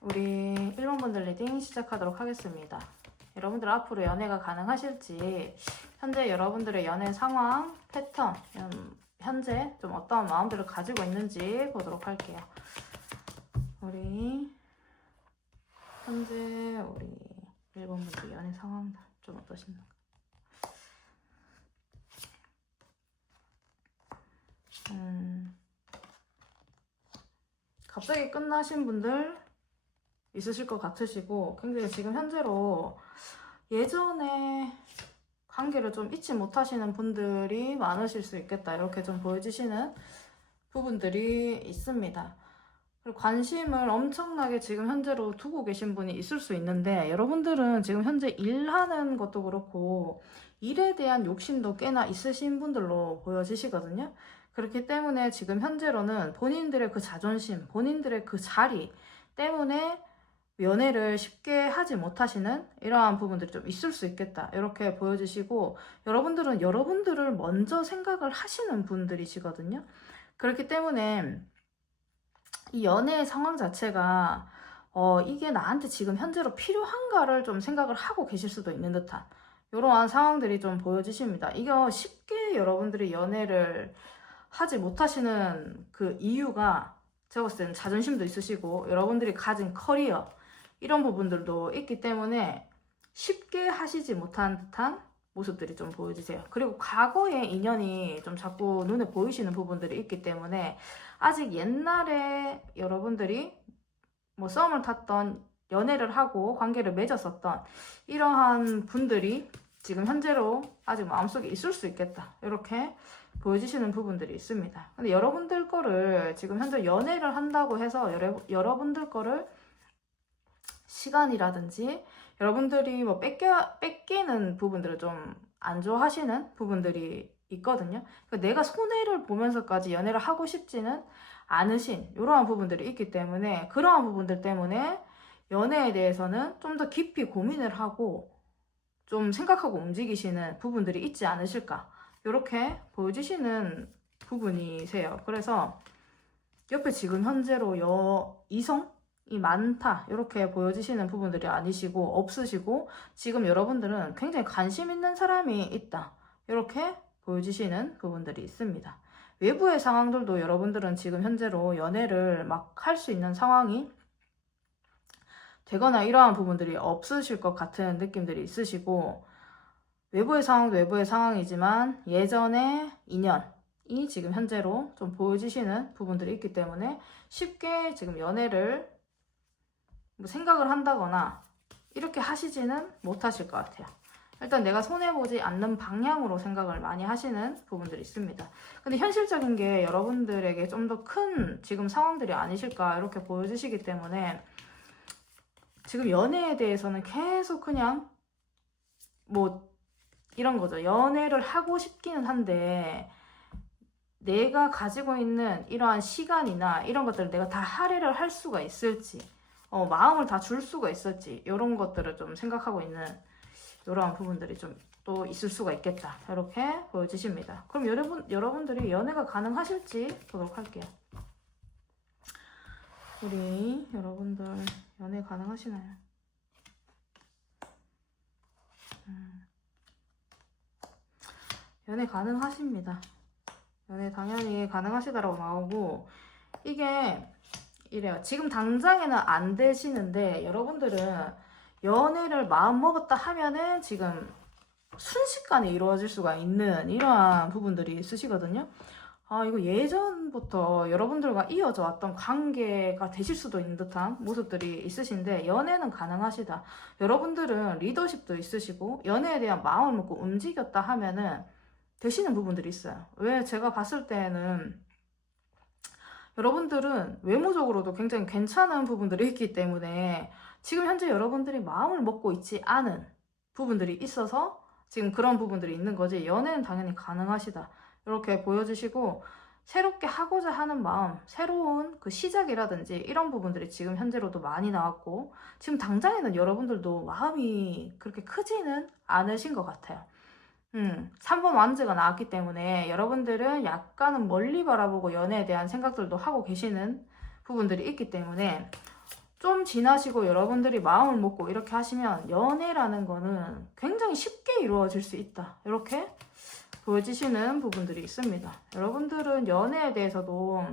우리 1번 분들 리딩 시작하도록 하겠습니다. 여러분들 앞으로 연애가 가능하실지, 현재 여러분들의 연애 상황, 패턴, 현재 좀 어떠한 마음들을 가지고 있는지 보도록 할게요. 우리 현재 우리 1번 분들 연애 상황 좀 어떠신가? 갑자기 끝나신 분들 있으실 것 같으시고, 굉장히 지금 현재로 예전에 관계를 좀 잊지 못하시는 분들이 많으실 수 있겠다, 이렇게 좀 보여지시는 부분들이 있습니다. 그리고 관심을 엄청나게 지금 현재로 두고 계신 분이 있을 수 있는데, 여러분들은 지금 현재 일하는 것도 그렇고 일에 대한 욕심도 꽤나 있으신 분들로 보여지시거든요. 그렇기 때문에 지금 현재로는 본인들의 그 자존심, 본인들의 그 자리 때문에 연애를 쉽게 하지 못하시는 이러한 부분들이 좀 있을 수 있겠다, 이렇게 보여지시고, 여러분들은 여러분들을 먼저 생각을 하시는 분들이시거든요. 그렇기 때문에 이 연애의 상황 자체가 이게 나한테 지금 현재로 필요한가를 좀 생각을 하고 계실 수도 있는 듯한 이러한 상황들이 좀 보여지십니다. 이거 쉽게 여러분들이 연애를 하지 못하시는 그 이유가, 제가 봤을 때는 자존심도 있으시고 여러분들이 가진 커리어, 이런 부분들도 있기 때문에 쉽게 하시지 못한 듯한 모습들이 좀 보여지세요. 그리고 과거의 인연이 좀 자꾸 눈에 보이시는 부분들이 있기 때문에 아직 옛날에 여러분들이 뭐 썸을 탔던, 연애를 하고 관계를 맺었었던 이러한 분들이 지금 현재로 아직 마음속에 있을 수 있겠다, 이렇게 보여지시는 부분들이 있습니다. 근데 여러분들 거를 지금 현재 연애를 한다고 해서 여러분들 거를 시간이라든지 여러분들이 뭐 뺏기는 부분들을 좀 안 좋아하시는 부분들이 있거든요. 그러니까 내가 손해를 보면서까지 연애를 하고 싶지는 않으신 이러한 부분들이 있기 때문에, 그러한 부분들 때문에 연애에 대해서는 좀 더 깊이 고민을 하고 좀 생각하고 움직이시는 부분들이 있지 않으실까, 이렇게 보여주시는 부분이세요. 그래서 옆에 지금 현재로 이성이 많다, 이렇게 보여지시는 부분들이 아니시고 없으시고, 지금 여러분들은 굉장히 관심 있는 사람이 있다, 이렇게 보여지시는 부분들이 있습니다. 외부의 상황들도 여러분들은 지금 현재로 연애를 막 할 수 있는 상황이 되거나 이러한 부분들이 없으실 것 같은 느낌들이 있으시고, 외부의 상황도 외부의 상황이지만 예전의 인연이 지금 현재로 좀 보여지시는 부분들이 있기 때문에 쉽게 지금 연애를 뭐 생각을 한다거나 이렇게 하시지는 못하실 것 같아요. 일단 내가 손해보지 않는 방향으로 생각을 많이 하시는 부분들이 있습니다. 근데 현실적인 게 여러분들에게 좀 더 큰 지금 상황들이 아니실까, 이렇게 보여지시기 때문에 지금 연애에 대해서는 계속 그냥 뭐 이런 거죠. 연애를 하고 싶기는 한데 내가 가지고 있는 이러한 시간이나 이런 것들을 내가 다 할애를 할 수가 있을지, 마음을 다 줄 수가 있을지, 이런 것들을 좀 생각하고 있는 이러한 부분들이 좀 또 있을 수가 있겠다, 이렇게 보여지십니다. 그럼 여러분들이 연애가 가능하실지 보도록 할게요. 우리 여러분들 연애 가능하시나요? 연애 가능하십니다. 연애 당연히 가능하시다라고 나오고, 이게 이래요. 지금 당장에는 안 되시는데 여러분들은 연애를 마음먹었다 하면은 지금 순식간에 이루어질 수가 있는 이러한 부분들이 있으시거든요. 이거 예전부터 여러분들과 이어져 왔던 관계가 되실 수도 있는 듯한 모습들이 있으신데, 연애는 가능하시다. 여러분들은 리더십도 있으시고 연애에 대한 마음을 먹고 움직였다 하면은 되시는 부분들이 있어요. 왜 제가 봤을 때는 여러분들은 외모적으로도 굉장히 괜찮은 부분들이 있기 때문에 지금 현재 여러분들이 마음을 먹고 있지 않은 부분들이 있어서 지금 그런 부분들이 있는 거지, 연애는 당연히 가능하시다, 이렇게 보여주시고, 새롭게 하고자 하는 마음, 새로운 그 시작이라든지 이런 부분들이 지금 현재로도 많이 나왔고, 지금 당장에는 여러분들도 마음이 그렇게 크지는 않으신 것 같아요. 3번 완즈가 나왔기 때문에 여러분들은 약간은 멀리 바라보고 연애에 대한 생각들도 하고 계시는 부분들이 있기 때문에 좀 지나시고 여러분들이 마음을 먹고 이렇게 하시면 연애라는 거는 굉장히 쉽게 이루어질 수 있다. 이렇게 보여지시는 부분들이 있습니다. 여러분들은 연애에 대해서도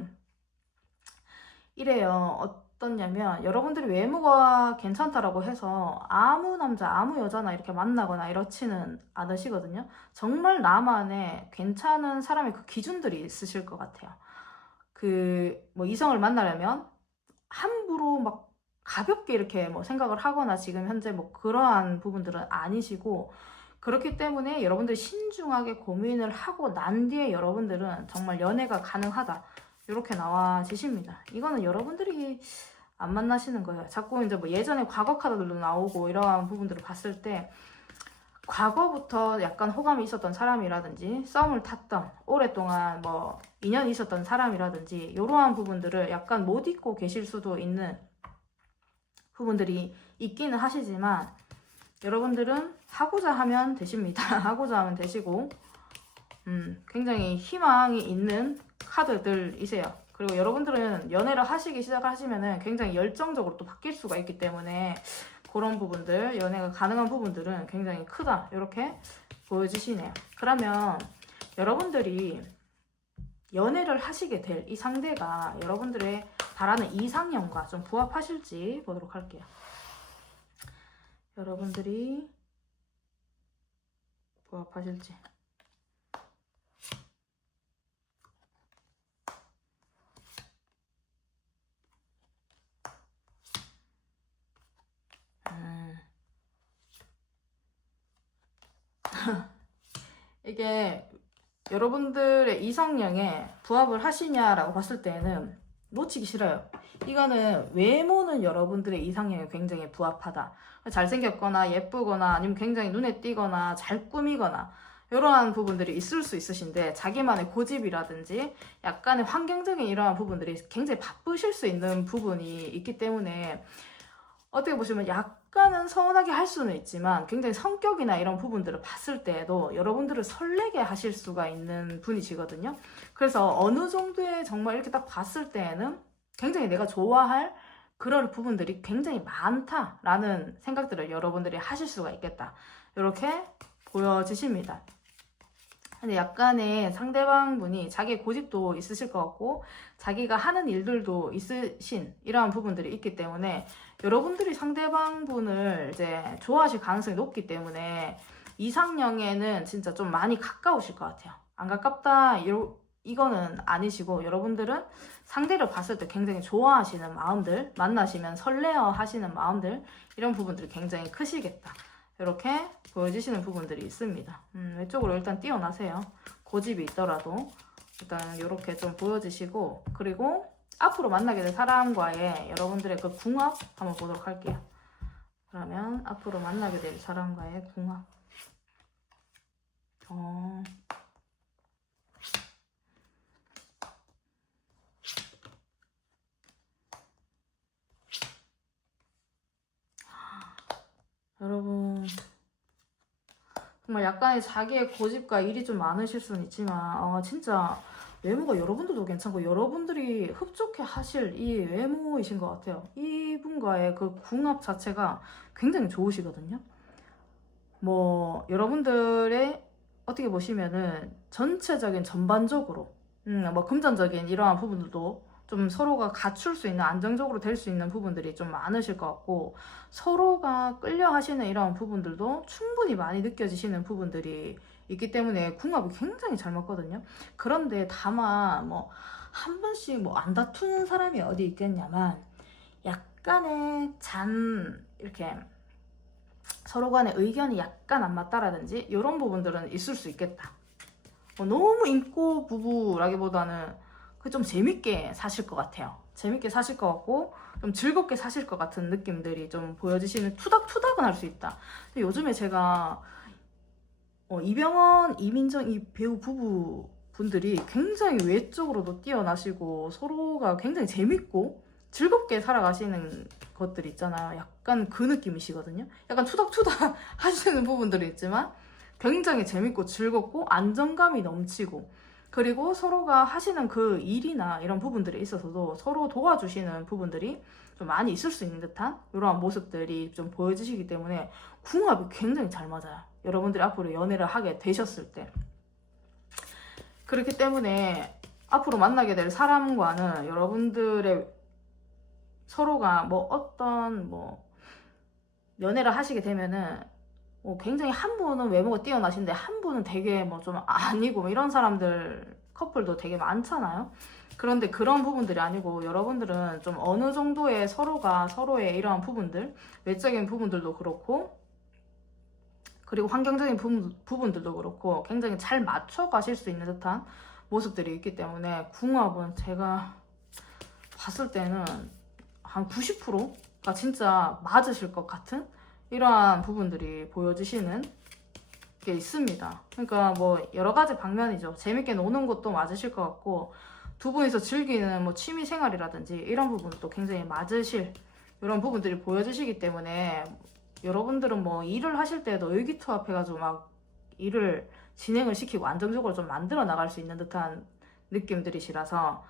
이래요. 어떻냐면 여러분들이 외모가 괜찮다라고 해서 아무 남자 아무 여자나 이렇게 만나거나 이렇지는 않으시거든요. 정말 나만의 괜찮은 사람의 그 기준들이 있으실 것 같아요. 그 뭐 이성을 만나려면 함부로 막 가볍게 이렇게 뭐 생각을 하거나 지금 현재 뭐 그러한 부분들은 아니시고, 그렇기 때문에 여러분들이 신중하게 고민을 하고 난 뒤에 여러분들은 정말 연애가 가능하다, 이렇게 나와지십니다. 이거는 여러분들이 안 만나시는 거예요. 자꾸 이제 뭐 예전에 과거 카드들도 나오고 이러한 부분들을 봤을 때 과거부터 약간 호감이 있었던 사람이라든지 썸을 탔던 오랫동안 뭐 인연이 있었던 사람이라든지 이러한 부분들을 약간 못 잊고 계실 수도 있는 부분들이 있기는 하시지만, 여러분들은 하고자 하면 되십니다. 하고자 하면 되시고 굉장히 희망이 있는 카드들이세요. 그리고 여러분들은 연애를 하시기 시작하시면은 굉장히 열정적으로 또 바뀔 수가 있기 때문에 그런 부분들, 연애가 가능한 부분들은 굉장히 크다, 이렇게 보여지시네요. 그러면 여러분들이 연애를 하시게 될 이 상대가 여러분들의 바라는 이상형과 좀 부합하실지 보도록 할게요. 여러분들이 부합하실지. 이게 여러분들의 이상형에 부합을 하시냐라고 봤을 때는 놓치기 싫어요. 이거는 외모는 여러분들의 이상형에 굉장히 부합하다. 잘생겼거나 예쁘거나 아니면 굉장히 눈에 띄거나 잘 꾸미거나 이러한 부분들이 있을 수 있으신데, 자기만의 고집이라든지 약간의 환경적인 이러한 부분들이 굉장히 바쁘실 수 있는 부분이 있기 때문에 어떻게 보시면 약간은 서운하게 할 수는 있지만 굉장히 성격이나 이런 부분들을 봤을 때에도 여러분들을 설레게 하실 수가 있는 분이시거든요. 그래서 어느 정도의 정말 이렇게 딱 봤을 때에는 굉장히 내가 좋아할 그런 부분들이 굉장히 많다라는 생각들을 여러분들이 하실 수가 있겠다, 이렇게 보여지십니다. 근데 약간의 상대방 분이 자기의 고집도 있으실 것 같고 자기가 하는 일들도 있으신 이러한 부분들이 있기 때문에 여러분들이 상대방 분을 이제 좋아하실 가능성이 높기 때문에 이상형에는 진짜 좀 많이 가까우실 것 같아요. 안 가깝다 이거는 아니시고, 여러분들은 상대를 봤을 때 굉장히 좋아하시는 마음들, 만나시면 설레어 하시는 마음들, 이런 부분들이 굉장히 크시겠다, 이렇게 보여지시는 부분들이 있습니다. 왼쪽으로 일단 띄어나세요. 고집이 있더라도 일단 이렇게 좀 보여지시고, 그리고 앞으로 만나게 될 사람과의 여러분들의 그 궁합 한번 보도록 할게요. 그러면 앞으로 만나게 될 사람과의 궁합. 여러분 정말 약간의 자기의 고집과 일이 좀 많으실 수는 있지만 진짜 외모가 여러분들도 괜찮고 여러분들이 흡족해 하실 이 외모이신 것 같아요. 이분과의 그 궁합 자체가 굉장히 좋으시거든요. 뭐 여러분들의 어떻게 보시면은 전체적인 전반적으로 뭐 금전적인 이러한 부분들도 좀 서로가 갖출 수 있는, 안정적으로 될 수 있는 부분들이 좀 많으실 것 같고, 서로가 끌려 하시는 이러한 부분들도 충분히 많이 느껴지시는 부분들이 있기 때문에 궁합이 굉장히 잘 맞거든요. 그런데 다만 뭐 한 번씩 뭐 안 다투는 사람이 어디 있겠냐만, 약간의 이렇게 서로 간의 의견이 약간 안 맞다라든지 이런 부분들은 있을 수 있겠다. 너무 인고 부부라기보다는 좀 재밌게 사실 것 같아요. 재밌게 사실 것 같고 좀 즐겁게 사실 것 같은 느낌들이 좀 보여지시는, 투닥투닥은 할 수 있다. 근데 요즘에 제가 이병헌, 이민정 이 배우 부부 분들이 굉장히 외적으로도 뛰어나시고 서로가 굉장히 재밌고 즐겁게 살아가시는 것들이 있잖아요. 약간 그 느낌이시거든요. 약간 투닥투닥 하시는 부분들이 있지만 굉장히 재밌고 즐겁고 안정감이 넘치고, 그리고 서로가 하시는 그 일이나 이런 부분들에 있어서도 서로 도와주시는 부분들이 좀 많이 있을 수 있는 듯한 이러한 모습들이 좀 보여지시기 때문에 궁합이 굉장히 잘 맞아요. 여러분들이 앞으로 연애를 하게 되셨을 때. 그렇기 때문에 앞으로 만나게 될 사람과는 여러분들의 서로가 뭐 어떤 뭐 연애를 하시게 되면은 굉장히 한 분은 외모가 뛰어나신데 한 분은 되게 뭐 좀 아니고 뭐 이런 사람들 커플도 되게 많잖아요. 그런데 그런 부분들이 아니고 여러분들은 좀 어느 정도의 서로가 서로의 이러한 부분들, 외적인 부분들도 그렇고 그리고 환경적인 부분들도 그렇고 굉장히 잘 맞춰 가실 수 있는 듯한 모습들이 있기 때문에 궁합은 제가 봤을 때는 한 90%가 진짜 맞으실 것 같은 이러한 부분들이 보여지시는 게 있습니다. 그러니까 뭐 여러 가지 방면이죠. 재밌게 노는 것도 맞으실 것 같고 두 분이서 즐기는 뭐 취미 생활이라든지 이런 부분도 굉장히 맞으실 이런 부분들이 보여지시기 때문에 여러분들은 뭐 일을 하실 때도 의기투합해가지고 막 일을 진행을 시키고 안정적으로 좀 만들어 나갈 수 있는 듯한 느낌들이시라서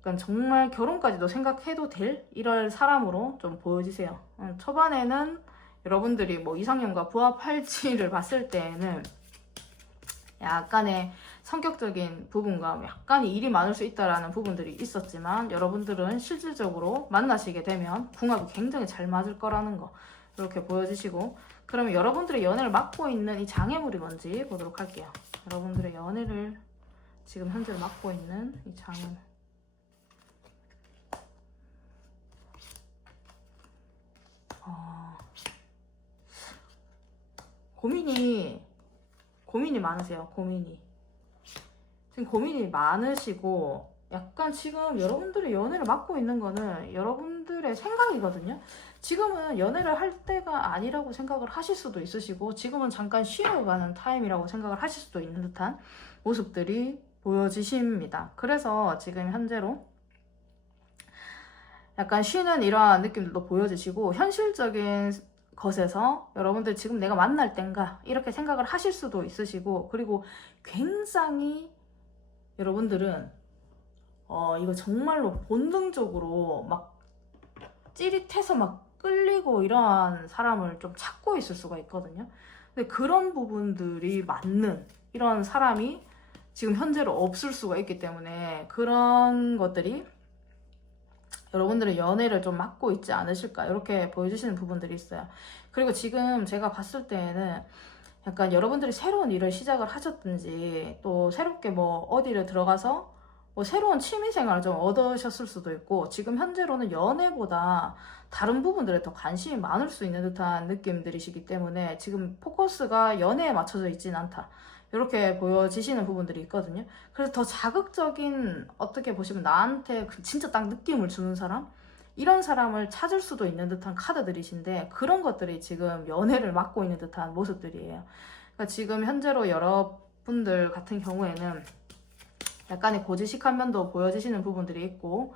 그러니까 정말 결혼까지도 생각해도 될 이럴 사람으로 좀 보여지세요. 초반에는 여러분들이 뭐 이상형과 부합할지를 봤을 때에는 약간의 성격적인 부분과 약간의 일이 많을 수 있다라는 부분들이 있었지만 여러분들은 실질적으로 만나시게 되면 궁합이 굉장히 잘 맞을 거라는 거 이렇게 보여지시고 그러면 여러분들의 연애를 맡고 있는 이 장애물이 뭔지 보도록 할게요. 여러분들의 연애를 지금 현재 맡고 있는 이 장애물 고민이 많으세요. 지금 고민이 많으시고 약간 지금 여러분들의 연애를 맡고 있는 거는 여러분들의 생각이거든요. 지금은 연애를 할 때가 아니라고 생각을 하실 수도 있으시고 지금은 잠깐 쉬어가는 타임이라고 생각을 하실 수도 있는 듯한 모습들이 보여지십니다. 그래서 지금 현재로 약간 쉬는 이러한 느낌들도 보여지시고 현실적인 것에서 여러분들 지금 내가 만날 땐가 이렇게 생각을 하실 수도 있으시고 그리고 굉장히 여러분들은 이거 정말로 본능적으로 막 찌릿해서 막 끌리고 이러한 사람을 좀 찾고 있을 수가 있거든요. 근데 그런 부분들이 맞는 이런 사람이 지금 현재로 없을 수가 있기 때문에 그런 것들이 여러분들의 연애를 좀 맡고 있지 않으실까 이렇게 보여주시는 부분들이 있어요. 그리고 지금 제가 봤을 때에는 약간 여러분들이 새로운 일을 시작을 하셨든지 또 새롭게 뭐 어디를 들어가서 뭐 새로운 취미생활을 좀 얻으셨을 수도 있고 지금 현재로는 연애보다 다른 부분들에 더 관심이 많을 수 있는 듯한 느낌들이시기 때문에 지금 포커스가 연애에 맞춰져 있진 않다. 이렇게 보여지시는 부분들이 있거든요. 그래서 더 자극적인 어떻게 보시면 나한테 진짜 딱 느낌을 주는 사람? 이런 사람을 찾을 수도 있는 듯한 카드들이신데 그런 것들이 지금 연애를 맡고 있는 듯한 모습들이에요. 그러니까 지금 현재로 여러분들 같은 경우에는 약간의 고지식한 면도 보여지시는 부분들이 있고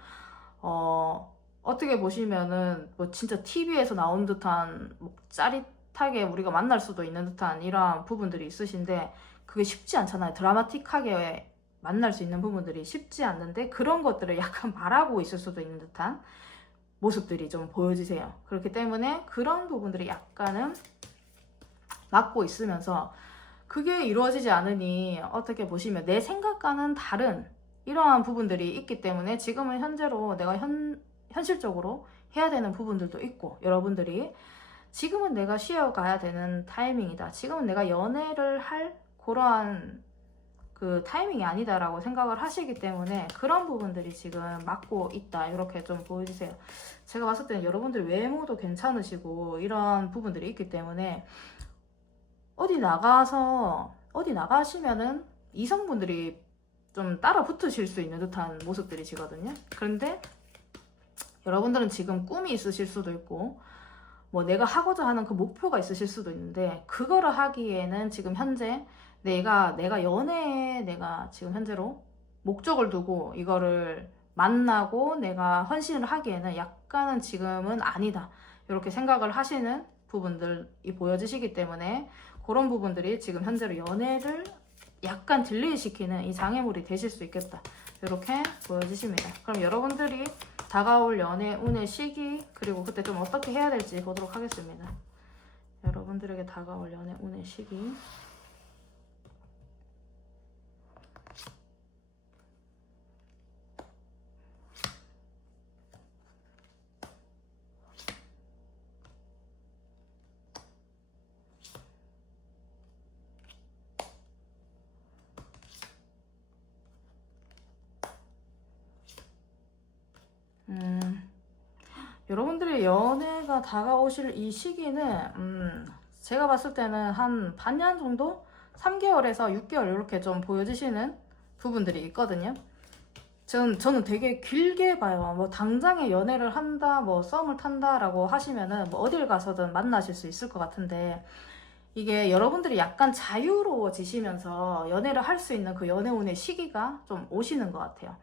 어떻게 보시면은 뭐 진짜 TV에서 나온 듯한 뭐 짜릿하게 우리가 만날 수도 있는 듯한 이러한 부분들이 있으신데 그게 쉽지 않잖아요. 드라마틱하게 만날 수 있는 부분들이 쉽지 않는데 그런 것들을 약간 바라고 있을 수도 있는 듯한 모습들이 좀 보여지세요. 그렇기 때문에 그런 부분들이 약간은 맡고 있으면서 그게 이루어지지 않으니 어떻게 보시면 내 생각과는 다른 이러한 부분들이 있기 때문에 지금은 현재로 내가 현실적으로 해야 되는 부분들도 있고 여러분들이 지금은 내가 쉬어가야 되는 타이밍이다. 지금은 내가 연애를 할 그러한 그 타이밍이 아니다라고 생각을 하시기 때문에 그런 부분들이 지금 맡고 있다. 이렇게 좀 보여주세요. 제가 봤을 때는 여러분들 외모도 괜찮으시고 이런 부분들이 있기 때문에 어디 나가시면은 이성분들이 좀 따라 붙으실 수 있는 듯한 모습들이시거든요. 그런데 여러분들은 지금 꿈이 있으실 수도 있고 뭐 내가 하고자 하는 그 목표가 있으실 수도 있는데 그거를 하기에는 지금 현재 내가 연애에 내가 지금 현재로 목적을 두고 이거를 만나고 내가 헌신을 하기에는 약간은 지금은 아니다. 이렇게 생각을 하시는 부분들이 보여지시기 때문에 그런 부분들이 지금 현재로 연애를 약간 딜레이 시키는 이 장애물이 되실 수 있겠다. 이렇게 보여지십니다. 그럼 여러분들이 다가올 연애 운의 시기 그리고 그때 좀 어떻게 해야 될지 보도록 하겠습니다. 여러분들에게 다가올 연애 운의 시기. 여러분들의 연애가 다가오실 이 시기는 제가 봤을 때는 한 반년 정도? 3개월에서 6개월 이렇게 좀 보여지시는 부분들이 있거든요. 저는 되게 길게 봐요. 뭐 당장에 연애를 한다, 뭐 썸을 탄다라고 하시면은 뭐 어딜 가서든 만나실 수 있을 것 같은데 이게 여러분들이 약간 자유로워지시면서 연애를 할 수 있는 그 연애운의 시기가 좀 오시는 것 같아요.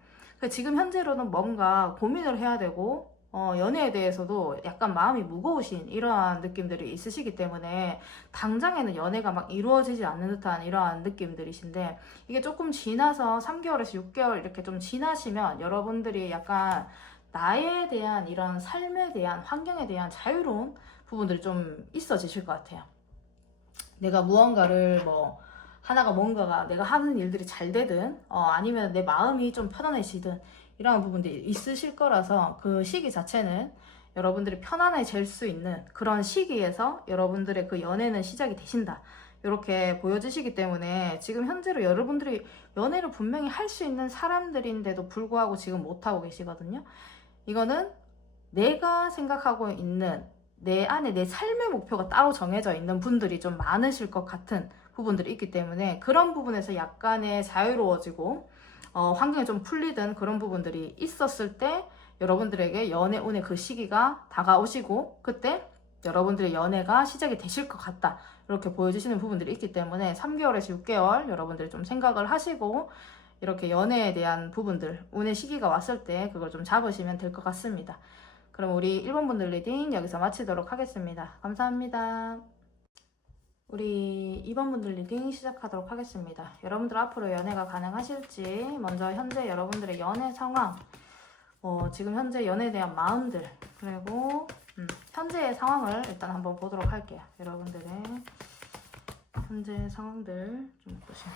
지금 현재로는 뭔가 고민을 해야 되고 연애에 대해서도 약간 마음이 무거우신 이러한 느낌들이 있으시기 때문에 당장에는 연애가 막 이루어지지 않는 듯한 이러한 느낌들이신데 이게 조금 지나서 3개월에서 6개월 이렇게 좀 지나시면 여러분들이 약간 나에 대한 이런 삶에 대한 환경에 대한 자유로운 부분들이 좀 있어지실 것 같아요. 내가 무언가를 뭐 하나가 뭔가가 내가 하는 일들이 잘 되든 아니면 내 마음이 좀 편안해지든 이런 부분들이 있으실 거라서 그 시기 자체는 여러분들이 편안해질 수 있는 그런 시기에서 여러분들의 그 연애는 시작이 되신다. 이렇게 보여지시기 때문에 지금 현재로 여러분들이 연애를 분명히 할 수 있는 사람들인데도 불구하고 지금 못하고 계시거든요. 이거는 내가 생각하고 있는 내 안에 내 삶의 목표가 따로 정해져 있는 분들이 좀 많으실 것 같은 부분들이 있기 때문에 그런 부분에서 약간의 자유로워지고 환경이 좀 풀리든 그런 부분들이 있었을 때 여러분들에게 연애운의 그 시기가 다가오시고 그때 여러분들의 연애가 시작이 되실 것 같다. 이렇게 보여주시는 부분들이 있기 때문에 3개월에서 6개월 여러분들이 좀 생각을 하시고 이렇게 연애에 대한 부분들, 운의 시기가 왔을 때 그걸 좀 잡으시면 될 것 같습니다. 그럼 우리 1번 분들 리딩 여기서 마치도록 하겠습니다. 감사합니다. 우리 2번 분들 리딩 시작하도록 하겠습니다. 여러분들 앞으로 연애가 가능하실지 먼저 현재 여러분들의 연애 상황, 지금 현재 연애에 대한 마음들, 그리고 현재의 상황을 일단 한번 보도록 할게요. 여러분들의 현재 상황들 좀 보시면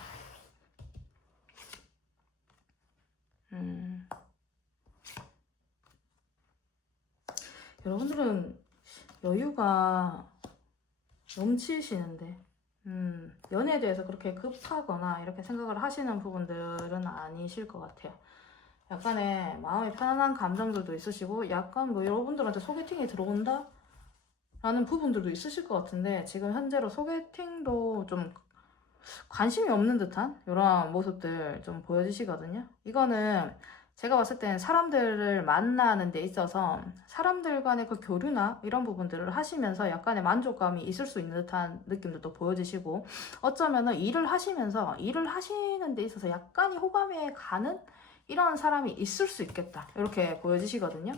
여러분들은 여유가 넘치시는데 연애에 대해서 그렇게 급하거나 이렇게 생각을 하시는 부분들은 아니실 것 같아요. 약간의 마음이 편안한 감정들도 있으시고 약간 뭐 여러분들한테 소개팅이 들어온다? 라는 부분들도 있으실 것 같은데 지금 현재로 소개팅도 좀 관심이 없는 듯한 이런 모습들 좀 보여지시거든요. 이거는 제가 봤을 때는 사람들을 만나는 데 있어서 사람들 간의 그 교류나 이런 부분들을 하시면서 약간의 만족감이 있을 수 있는 듯한 느낌도 또 보여지시고 어쩌면은 일을 하시면서 일을 하시는 데 있어서 약간의 호감에 가는 이런 사람이 있을 수 있겠다. 이렇게 보여지시거든요.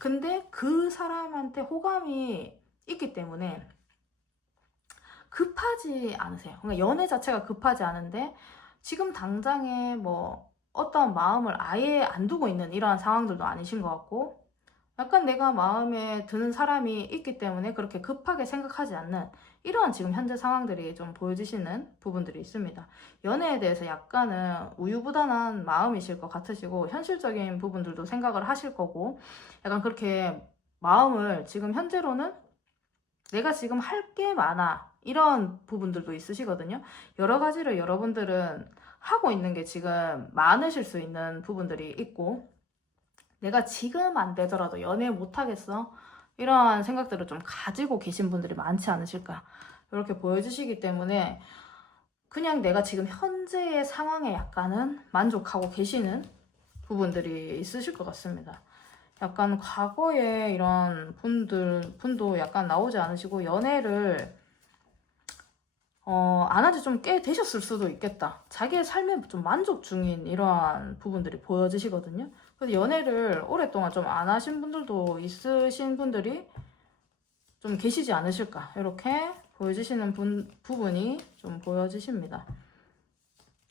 근데 그 사람한테 호감이 있기 때문에 급하지 않으세요. 그러니까 연애 자체가 급하지 않은데 지금 당장에 뭐 어떤 마음을 아예 안 두고 있는 이러한 상황들도 아니신 것 같고 약간 내가 마음에 드는 사람이 있기 때문에 그렇게 급하게 생각하지 않는 이러한 지금 현재 상황들이 좀 보여지시는 부분들이 있습니다. 연애에 대해서 약간은 우유부단한 마음이실 것 같으시고 현실적인 부분들도 생각을 하실 거고 약간 그렇게 마음을 지금 현재로는 내가 지금 할 게 많아 이런 부분들도 있으시거든요. 여러 가지를 여러분들은 하고 있는 게 지금 많으실 수 있는 부분들이 있고 내가 지금 안 되더라도 연애 못하겠어 이런 생각들을 좀 가지고 계신 분들이 많지 않으실까 이렇게 보여주시기 때문에 그냥 내가 지금 현재의 상황에 약간은 만족하고 계시는 부분들이 있으실 것 같습니다. 약간 과거에 이런 분도 약간 나오지 않으시고 연애를 안 한지 좀 꽤 되셨을 수도 있겠다. 자기의 삶에 좀 만족 중인 이러한 부분들이 보여지시거든요. 그래서 연애를 오랫동안 좀 안 하신 분들도 있으신 분들이 좀 계시지 않으실까. 이렇게 보여지시는 부분이 좀 보여지십니다.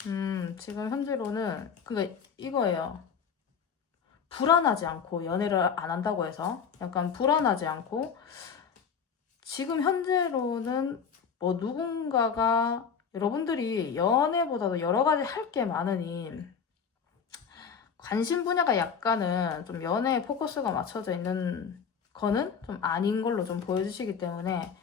지금 현재로는 그러니까 이거예요. 불안하지 않고 연애를 안 한다고 해서 약간 불안하지 않고 지금 현재로는 뭐 누군가가 여러분들이 연애보다도 여러 가지 할 게 많으니 관심 분야가 약간은 좀 연애에 포커스가 맞춰져 있는 거는 좀 아닌 걸로 좀 보여주시기 때문에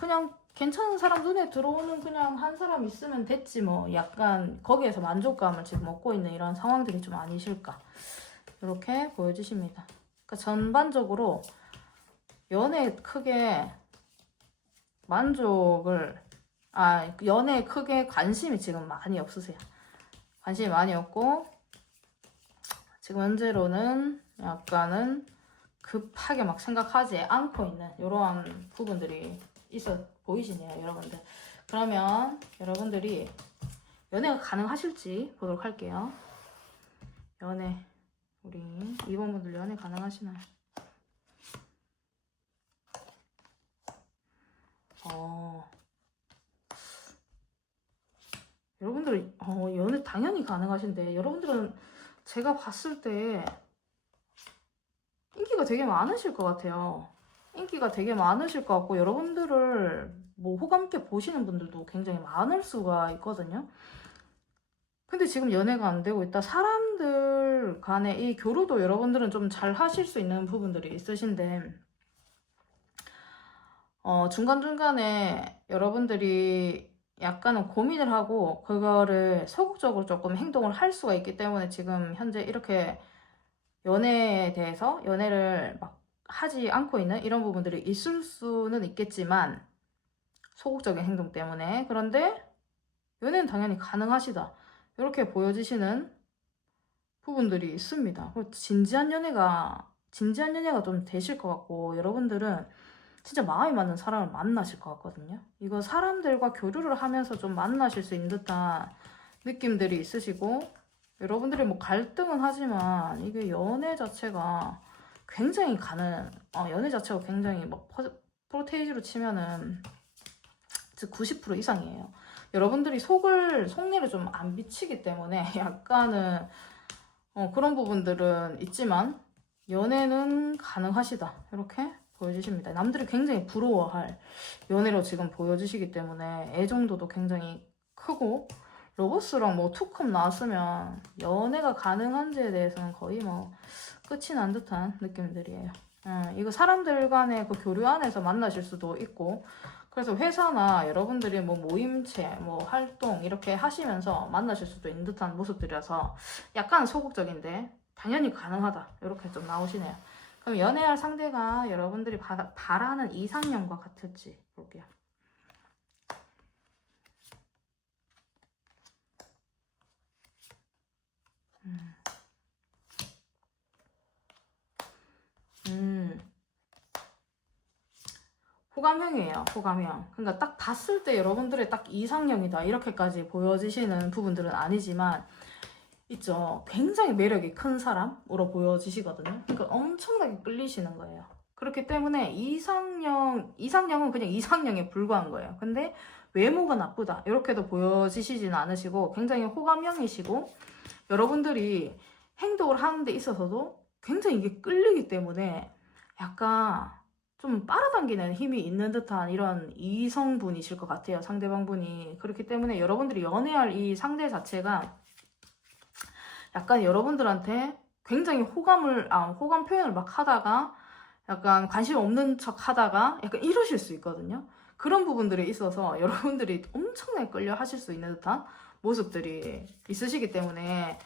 그냥 괜찮은 사람 눈에 들어오는 그냥 한 사람 있으면 됐지 뭐 약간 거기에서 만족감을 지금 얻고 있는 이런 상황들이 좀 아니실까 이렇게 보여주십니다. 그러니까 전반적으로 연애에 크게 만족을 연애에 크게 관심이 지금 많이 없으세요. 관심이 많이 없고 지금 현재로는 약간은 급하게 막 생각하지 않고 있는 이러한 부분들이 있어 보이시네요, 여러분들. 그러면 여러분들이 연애가 가능하실지 보도록 할게요. 연애 우리 2번 분들 연애 가능하시나요? 여러분들 연애 당연히 가능하신데 여러분들은 제가 봤을 때 인기가 되게 많으실 것 같아요. 인기가 되게 많으실 것 같고 여러분들을 뭐 호감 있게 보시는 분들도 굉장히 많을 수가 있거든요. 근데 지금 연애가 안 되고 있다. 사람들 간의 이 교류도 여러분들은 좀 잘 하실 수 있는 부분들이 있으신데 중간중간에 여러분들이 약간은 고민을 하고 그거를 소극적으로 조금 행동을 할 수가 있기 때문에 지금 현재 이렇게 연애에 대해서 연애를 막 하지 않고 있는 이런 부분들이 있을 수는 있겠지만 소극적인 행동 때문에 그런데 연애는 당연히 가능하시다 이렇게 보여지시는 부분들이 있습니다. 진지한 연애가 좀 되실 것 같고 여러분들은 진짜 마음이 맞는 사람을 만나실 것 같거든요. 이거 사람들과 교류를 하면서 좀 만나실 수 있는 듯한 느낌들이 있으시고 여러분들이 뭐 갈등은 하지만 이게 연애 자체가 굉장히 연애 자체가 굉장히 막 프로테이지로 치면은 90% 이상이에요. 여러분들이 속내를 좀 안 비치기 때문에 약간은 그런 부분들은 있지만 연애는 가능하시다 이렇게 보여주십니다. 남들이 굉장히 부러워할 연애로 지금 보여주시기 때문에 애정도도 굉장히 크고 로버스랑 뭐 투컵 나왔으면 연애가 가능한지에 대해서는 거의 뭐 끝이 난 듯한 느낌들이에요. 이거 사람들 간의 그 교류 안에서 만나실 수도 있고 그래서 회사나 여러분들이 뭐 모임체, 뭐 활동 이렇게 하시면서 만나실 수도 있는 듯한 모습들이라서 약간 소극적인데 당연히 가능하다 이렇게 좀 나오시네요. 그럼 연애할 상대가 여러분들이 바라는 이상형과 같을지 볼게요. 호감형이에요, 호감형. 그러니까 딱 봤을 때 여러분들의 딱 이상형이다 이렇게까지 보여지시는 부분들은 아니지만 있죠. 굉장히 매력이 큰 사람으로 보여지시거든요. 그러니까 엄청나게 끌리시는 거예요. 그렇기 때문에 이상형은 그냥 이상형에 불과한 거예요. 근데 외모가 나쁘다 이렇게도 보여지시진 않으시고 굉장히 호감형이시고 여러분들이 행동을 하는 데 있어서도 굉장히 이게 끌리기 때문에 약간 좀 빨아당기는 힘이 있는 듯한 이런 이성분이실 것 같아요. 상대방분이. 그렇기 때문에 여러분들이 연애할 이 상대 자체가 약간 여러분들한테 굉장히 호감 표현을 막 하다가 약간 관심 없는 척 하다가 약간 이러실 수 있거든요. 그런 부분들이 있어서 여러분들이 엄청나게 끌려 하실 수 있는 듯한 모습들이 있으시기 때문에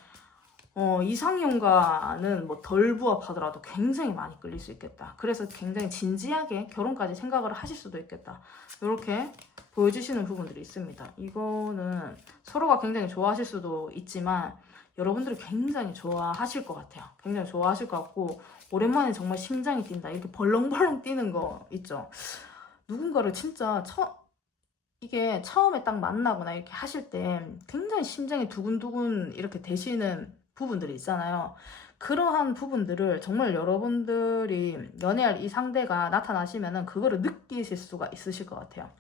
이상형과는 뭐 덜 부합하더라도 굉장히 많이 끌릴 수 있겠다. 그래서 굉장히 진지하게 결혼까지 생각을 하실 수도 있겠다. 이렇게 보여주시는 부분들이 있습니다. 이거는 서로가 굉장히 좋아하실 수도 있지만 여러분들이 굉장히 좋아하실 것 같아요. 굉장히 좋아하실 것 같고 오랜만에 정말 심장이 뛴다. 이렇게 벌렁벌렁 뛰는 거 있죠. 누군가를 진짜 이게 처음에 딱 만나거나 이렇게 하실 때 굉장히 심장이 두근두근 이렇게 되시는 부분들이 있잖아요. 그러한 부분들을 정말 여러분들이 연애할 이 상대가 나타나시면은 그거를 느끼실 수가 있으실 것 같아요.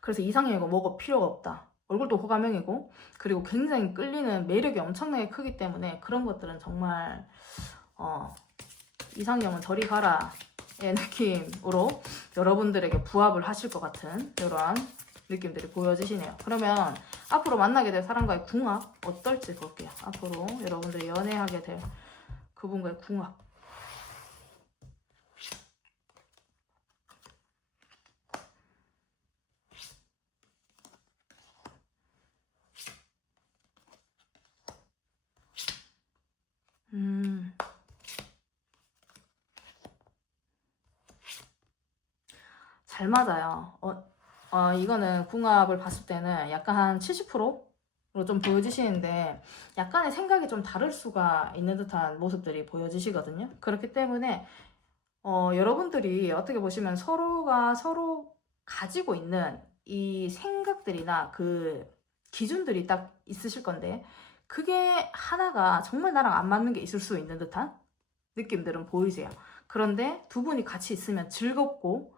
그래서 이상형이고 뭐가 필요가 없다. 얼굴도 호감형이고, 그리고 굉장히 끌리는 매력이 엄청나게 크기 때문에 그런 것들은 정말 이상형은 저리 가라의 느낌으로 여러분들에게 부합을 하실 것 같은 이러한 느낌들이 보여지시네요. 그러면 앞으로 만나게 될 사람과의 궁합 어떨지 볼게요. 앞으로 여러분들이 연애하게 될 그분과의 궁합. 잘 맞아요. 이거는 궁합을 봤을 때는 약간 한 70%로 좀 보여지시는데 약간의 생각이 좀 다를 수가 있는 듯한 모습들이 보여지시거든요. 그렇기 때문에 여러분들이 어떻게 보시면 서로가 서로 가지고 있는 이 생각들이나 그 기준들이 딱 있으실 건데 그게 하나가 정말 나랑 안 맞는 게 있을 수 있는 듯한 느낌들은 보이세요. 그런데 두 분이 같이 있으면 즐겁고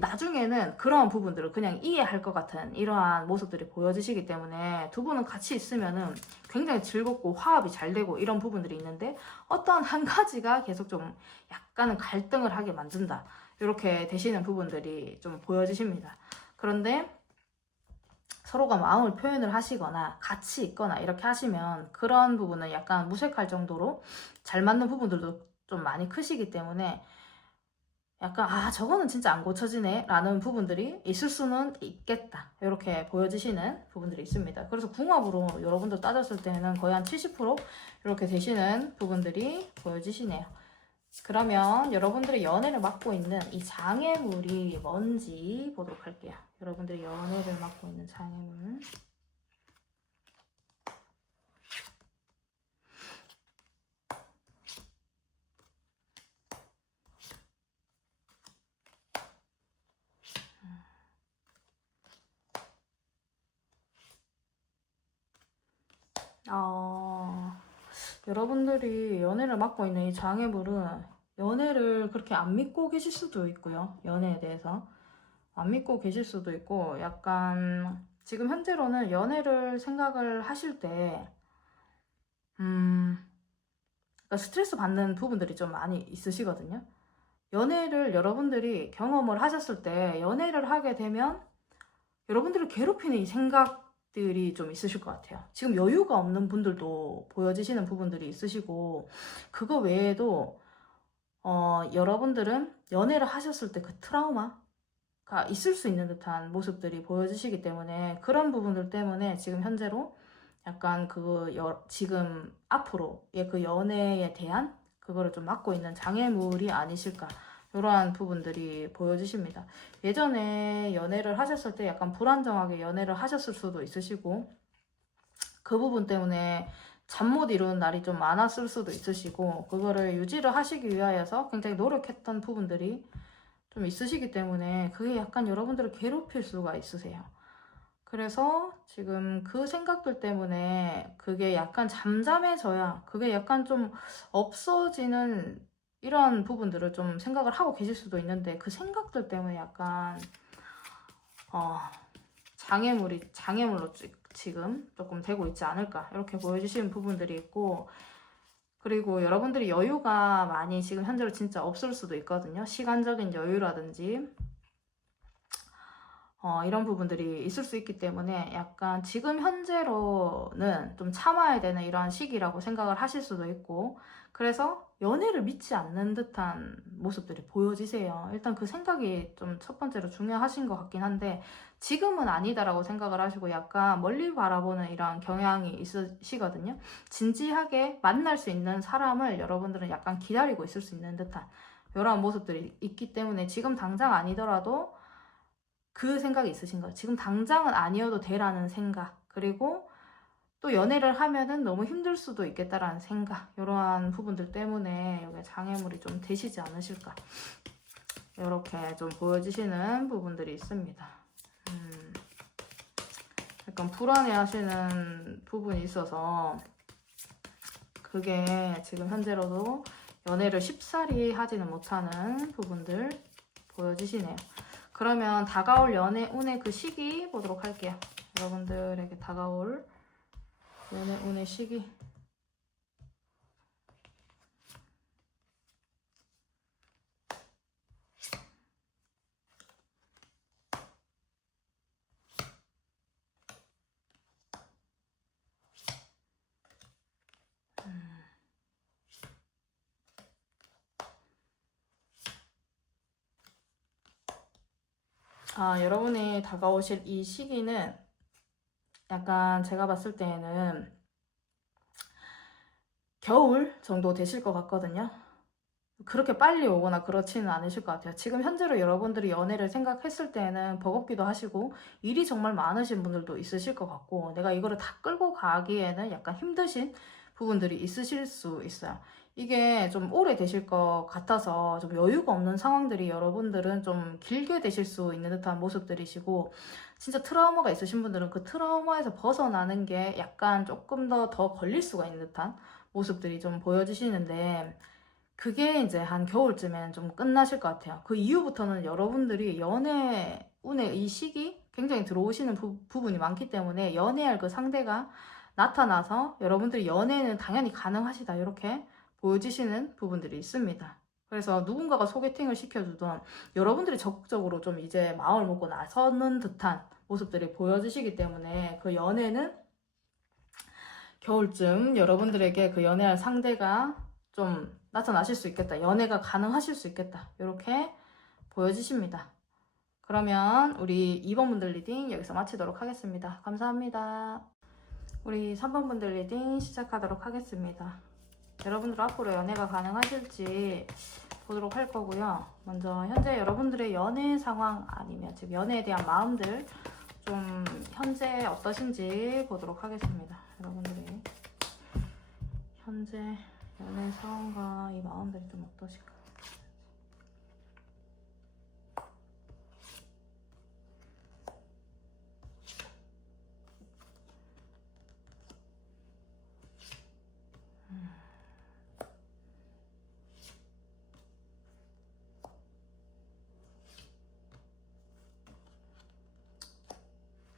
나중에는 그런 부분들을 그냥 이해할 것 같은 이러한 모습들이 보여지시기 때문에 두 분은 같이 있으면은 굉장히 즐겁고 화합이 잘 되고 이런 부분들이 있는데 어떤 한 가지가 계속 좀 약간은 갈등을 하게 만든다. 이렇게 되시는 부분들이 좀 보여지십니다. 그런데 서로가 마음을 표현을 하시거나 같이 있거나 이렇게 하시면 그런 부분은 약간 무색할 정도로 잘 맞는 부분들도 좀 많이 크시기 때문에 약간 저거는 진짜 안 고쳐지네 라는 부분들이 있을 수는 있겠다 이렇게 보여지시는 부분들이 있습니다. 그래서 궁합으로 여러분들 따졌을 때는 거의 한 70% 이렇게 되시는 부분들이 보여지시네요. 그러면 여러분들이 연애를 맡고 있는 이 장애물이 뭔지 보도록 할게요. 여러분들이 연애를 맡고 있는 장애물. 여러분들이 연애를 맡고 있는 이 장애물은 연애를 그렇게 안 믿고 계실 수도 있고요. 연애에 대해서. 안 믿고 계실 수도 있고 약간 지금 현재로는 연애를 생각을 하실 때 그러니까 스트레스 받는 부분들이 좀 많이 있으시거든요. 연애를 여러분들이 경험을 하셨을 때 연애를 하게 되면 여러분들을 괴롭히는 이 생각들이 좀 있으실 것 같아요. 지금 여유가 없는 분들도 보여지시는 부분들이 있으시고 그거 외에도 여러분들은 연애를 하셨을 때 그 트라우마가 있을 수 있는 듯한 모습들이 보여지시기 때문에 그런 부분들 때문에 지금 현재로 약간 지금 앞으로의 그 연애에 대한 그거를 좀 맡고 있는 장애물이 아니실까 이러한 부분들이 보여지십니다. 예전에 연애를 하셨을 때 약간 불안정하게 연애를 하셨을 수도 있으시고 그 부분 때문에 잠 못 이루는 날이 좀 많았을 수도 있으시고 그거를 유지를 하시기 위하여서 굉장히 노력했던 부분들이 좀 있으시기 때문에 그게 약간 여러분들을 괴롭힐 수가 있으세요. 그래서 지금 그 생각들 때문에 그게 약간 잠잠해져야 그게 약간 좀 없어지는 이런 부분들을 좀 생각을 하고 계실 수도 있는데 그 생각들 때문에 약간 장애물로 지금 조금 되고 있지 않을까 이렇게 보여주시는 부분들이 있고 그리고 여러분들이 여유가 많이 지금 현재로 진짜 없을 수도 있거든요. 시간적인 여유라든지 이런 부분들이 있을 수 있기 때문에 약간 지금 현재로는 좀 참아야 되는 이러한 시기라고 생각을 하실 수도 있고 그래서 연애를 믿지 않는 듯한 모습들이 보여지세요. 일단 그 생각이 좀 첫 번째로 중요하신 것 같긴 한데 지금은 아니다라고 생각을 하시고 약간 멀리 바라보는 이러한 경향이 있으시거든요. 진지하게 만날 수 있는 사람을 여러분들은 약간 기다리고 있을 수 있는 듯한 이러한 모습들이 있기 때문에 지금 당장 아니더라도 그 생각이 있으신 거예요. 지금 당장은 아니어도 돼라는 생각. 그리고 또 연애를 하면은 너무 힘들 수도 있겠다라는 생각. 이러한 부분들 때문에 여기 장애물이 좀 되시지 않으실까. 이렇게 좀 보여지시는 부분들이 있습니다. 약간 불안해 하시는 부분이 있어서 그게 지금 현재로도 연애를 쉽사리 하지는 못하는 부분들 보여지시네요. 그러면 다가올 연애 운의 그 시기 보도록 할게요. 여러분들에게 다가올 연애 운의 시기. 여러분이 다가오실 이 시기는 약간 제가 봤을 때에는 겨울 정도 되실 것 같거든요. 그렇게 빨리 오거나 그렇지는 않으실 것 같아요. 지금 현재로 여러분들이 연애를 생각했을 때는 버겁기도 하시고 일이 정말 많으신 분들도 있으실 것 같고 내가 이거를 다 끌고 가기에는 약간 힘드신 부분들이 있으실 수 있어요. 이게 좀 오래 되실 것 같아서 좀 여유가 없는 상황들이 여러분들은 좀 길게 되실 수 있는 듯한 모습들이시고 진짜 트라우마가 있으신 분들은 그 트라우마에서 벗어나는 게 약간 조금 더 걸릴 수가 있는 듯한 모습들이 좀 보여지시는데 그게 이제 한 겨울쯤에는 좀 끝나실 것 같아요. 그 이후부터는 여러분들이 연애 운의 이 시기 굉장히 들어오시는 부분이 많기 때문에 연애할 그 상대가 나타나서 여러분들이 연애는 당연히 가능하시다 이렇게 보여지시는 부분들이 있습니다. 그래서 누군가가 소개팅을 시켜주던 여러분들이 적극적으로 좀 이제 마음을 먹고 나서는 듯한 모습들이 보여지시기 때문에 그 연애는 겨울쯤 여러분들에게 그 연애할 상대가 좀 나타나실 수 있겠다. 연애가 가능하실 수 있겠다. 이렇게 보여지십니다. 그러면 우리 2번 분들 리딩 여기서 마치도록 하겠습니다. 감사합니다. 우리 3번 분들 리딩 시작하도록 하겠습니다. 여러분들 앞으로 연애가 가능하실지 보도록 할 거고요. 먼저 현재 여러분들의 연애 상황 아니면 지금 연애에 대한 마음들 좀 현재 어떠신지 보도록 하겠습니다. 여러분들의 현재 연애 상황과 이 마음들이 좀 어떠실까?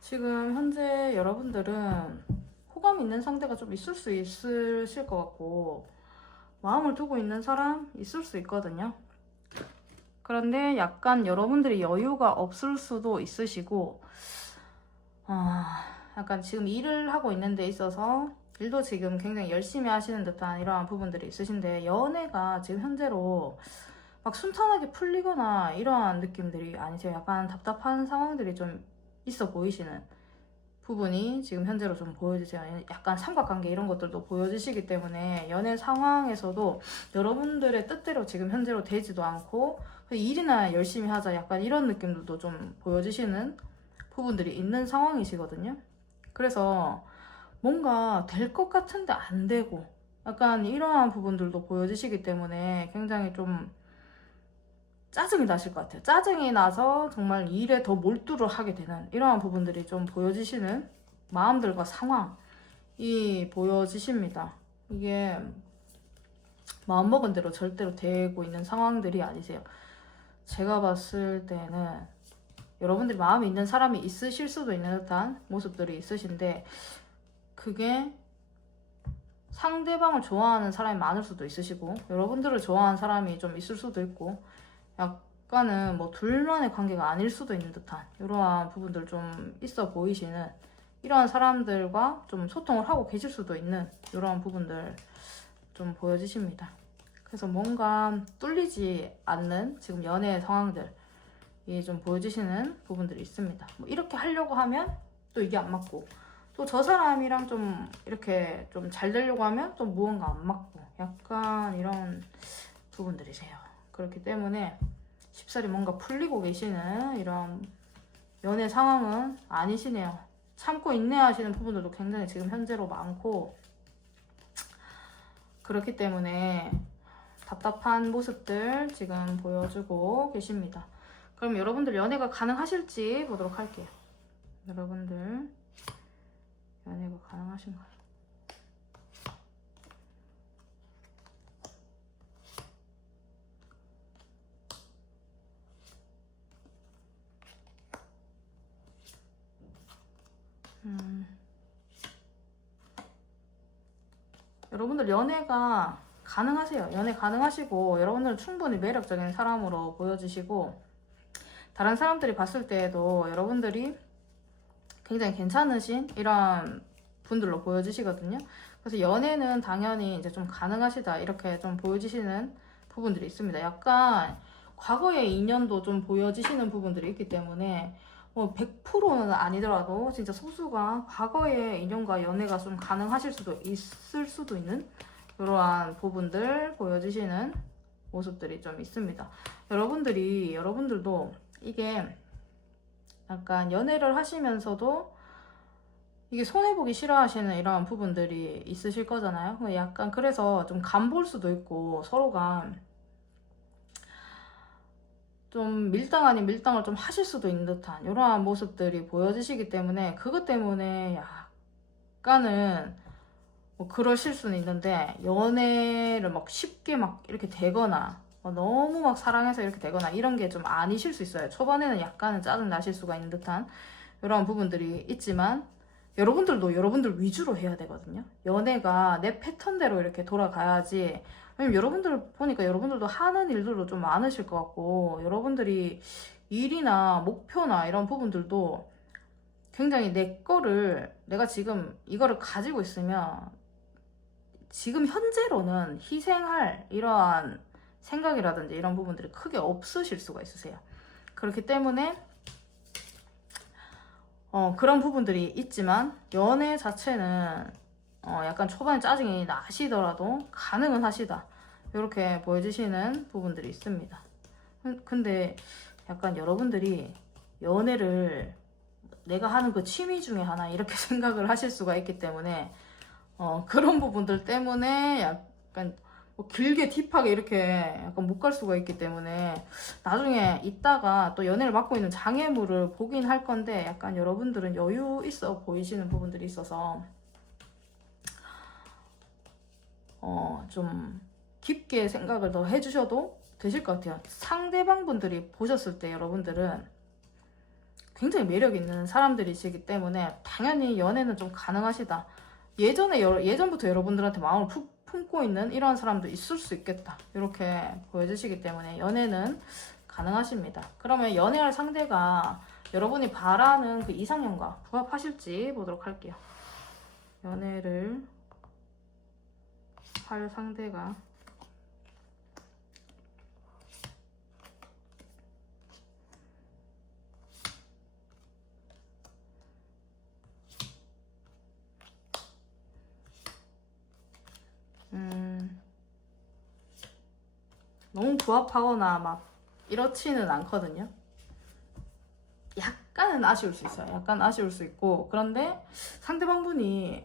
지금 현재 여러분들은 호감 있는 상대가 좀 있으실 것 같고 마음을 두고 있는 사람 있을 수 있거든요. 그런데 약간 여러분들이 여유가 없을 수도 있으시고 약간 지금 일을 하고 있는 데 있어서 일도 지금 굉장히 열심히 하시는 듯한 이러한 부분들이 있으신데 연애가 지금 현재로 막 순탄하게 풀리거나 이러한 느낌들이 아니세요. 약간 답답한 상황들이 좀 있어 보이시는 부분이 지금 현재로 좀 보여지세요. 약간 삼각관계 이런 것들도 보여지시기 때문에 연애 상황에서도 여러분들의 뜻대로 지금 현재로 되지도 않고 일이나 열심히 하자 약간 이런 느낌들도 좀 보여지시는 부분들이 있는 상황이시거든요. 그래서 뭔가 될 것 같은데 안 되고 약간 이러한 부분들도 보여지시기 때문에 굉장히 좀 짜증이 나실 것 같아요. 짜증이 나서 정말 일에 더 몰두를 하게 되는 이러한 부분들이 좀 보여지시는 마음들과 상황이 보여지십니다. 이게 마음먹은 대로 절대로 되고 있는 상황들이 아니세요. 제가 봤을 때는 여러분들이 마음에 있는 사람이 있으실 수도 있는 듯한 모습들이 있으신데 그게 상대방을 좋아하는 사람이 많을 수도 있으시고 여러분들을 좋아하는 사람이 좀 있을 수도 있고 약간은 뭐 둘만의 관계가 아닐 수도 있는 듯한 이러한 부분들 좀 있어 보이시는 이러한 사람들과 좀 소통을 하고 계실 수도 있는 이러한 부분들 좀 보여지십니다. 그래서 뭔가 뚫리지 않는 지금 연애 상황들이 좀 보여지시는 부분들이 있습니다. 뭐 이렇게 하려고 하면 또 이게 안 맞고 또 저 사람이랑 좀 이렇게 좀 잘 되려고 하면 또 무언가 안 맞고 약간 이런 부분들이세요. 그렇기 때문에 쉽사리 뭔가 풀리고 계시는 이런 연애 상황은 아니시네요. 참고 인내하시는 부분들도 굉장히 지금 현재로 많고 그렇기 때문에 답답한 모습들 지금 보여주고 계십니다. 그럼 여러분들 연애가 가능하실지 보도록 할게요. 여러분들 연애가 가능하신가요? 여러분들 연애가 가능하세요. 연애 가능하시고 여러분들은 충분히 매력적인 사람으로 보여지시고 다른 사람들이 봤을 때에도 여러분들이 굉장히 괜찮으신 이런 분들로 보여지시거든요. 그래서 연애는 당연히 이제 좀 가능하시다 이렇게 좀 보여지시는 부분들이 있습니다. 약간 과거의 인연도 좀 보여지시는 부분들이 있기 때문에 뭐 100%는 아니더라도 진짜 소수가 과거의 인연과 연애가 좀 가능하실 수도 있을 수도 있는 이러한 부분들 보여지시는 모습들이 좀 있습니다. 여러분들도 이게 약간 연애를 하시면서도 이게 손해보기 싫어하시는 이런 부분들이 있으실 거잖아요. 약간 그래서 좀 간볼 수도 있고 서로가 좀 밀당 아닌 밀당을 좀 하실 수도 있는 듯한 이러한 모습들이 보여지시기 때문에 그것 때문에 약간은 뭐 그러실 수는 있는데 연애를 막 쉽게 막 이렇게 되거나 너무 막 사랑해서 이렇게 되거나 이런 게 좀 아니실 수 있어요. 초반에는 약간은 짜증 나실 수가 있는 듯한 이런 부분들이 있지만 여러분들도 여러분들 위주로 해야 되거든요. 연애가 내 패턴대로 이렇게 돌아가야지. 왜냐면 여러분들 보니까 여러분들도 하는 일들도 좀 많으실 것 같고 여러분들이 일이나 목표나 이런 부분들도 굉장히 내가 지금 이거를 가지고 있으면 지금 현재로는 희생할 이러한 생각이라든지 이런 부분들이 크게 없으실 수가 있으세요. 그렇기 때문에 그런 부분들이 있지만 연애 자체는 약간 초반에 짜증이 나시더라도 가능은 하시다 이렇게 보여지시는 부분들이 있습니다. 근데 약간 여러분들이 연애를 내가 하는 그 취미 중에 하나 이렇게 생각을 하실 수가 있기 때문에 그런 부분들 때문에 약간 뭐 길게 딥하게 이렇게 약간 못 갈 수가 있기 때문에 나중에 이따가 또 연애를 맡고 있는 장애물을 보긴 할 건데 약간 여러분들은 여유 있어 보이시는 부분들이 있어서 좀 깊게 생각을 더 해주셔도 되실 것 같아요. 상대방 분들이 보셨을 때 여러분들은 굉장히 매력 있는 사람들이시기 때문에 당연히 연애는 좀 가능하시다. 예전부터 여러분들한테 마음을 품고 있는 이러한 사람도 있을 수 있겠다. 이렇게 보여주시기 때문에 연애는 가능하십니다. 그러면 연애할 상대가 여러분이 바라는 그 이상형과 부합하실지 보도록 할게요. 연애를 할 상대가 너무 부합하거나 막 이렇지는 않거든요. 약간은 아쉬울 수 있어요. 약간 아쉬울 수 있고 그런데 상대방분이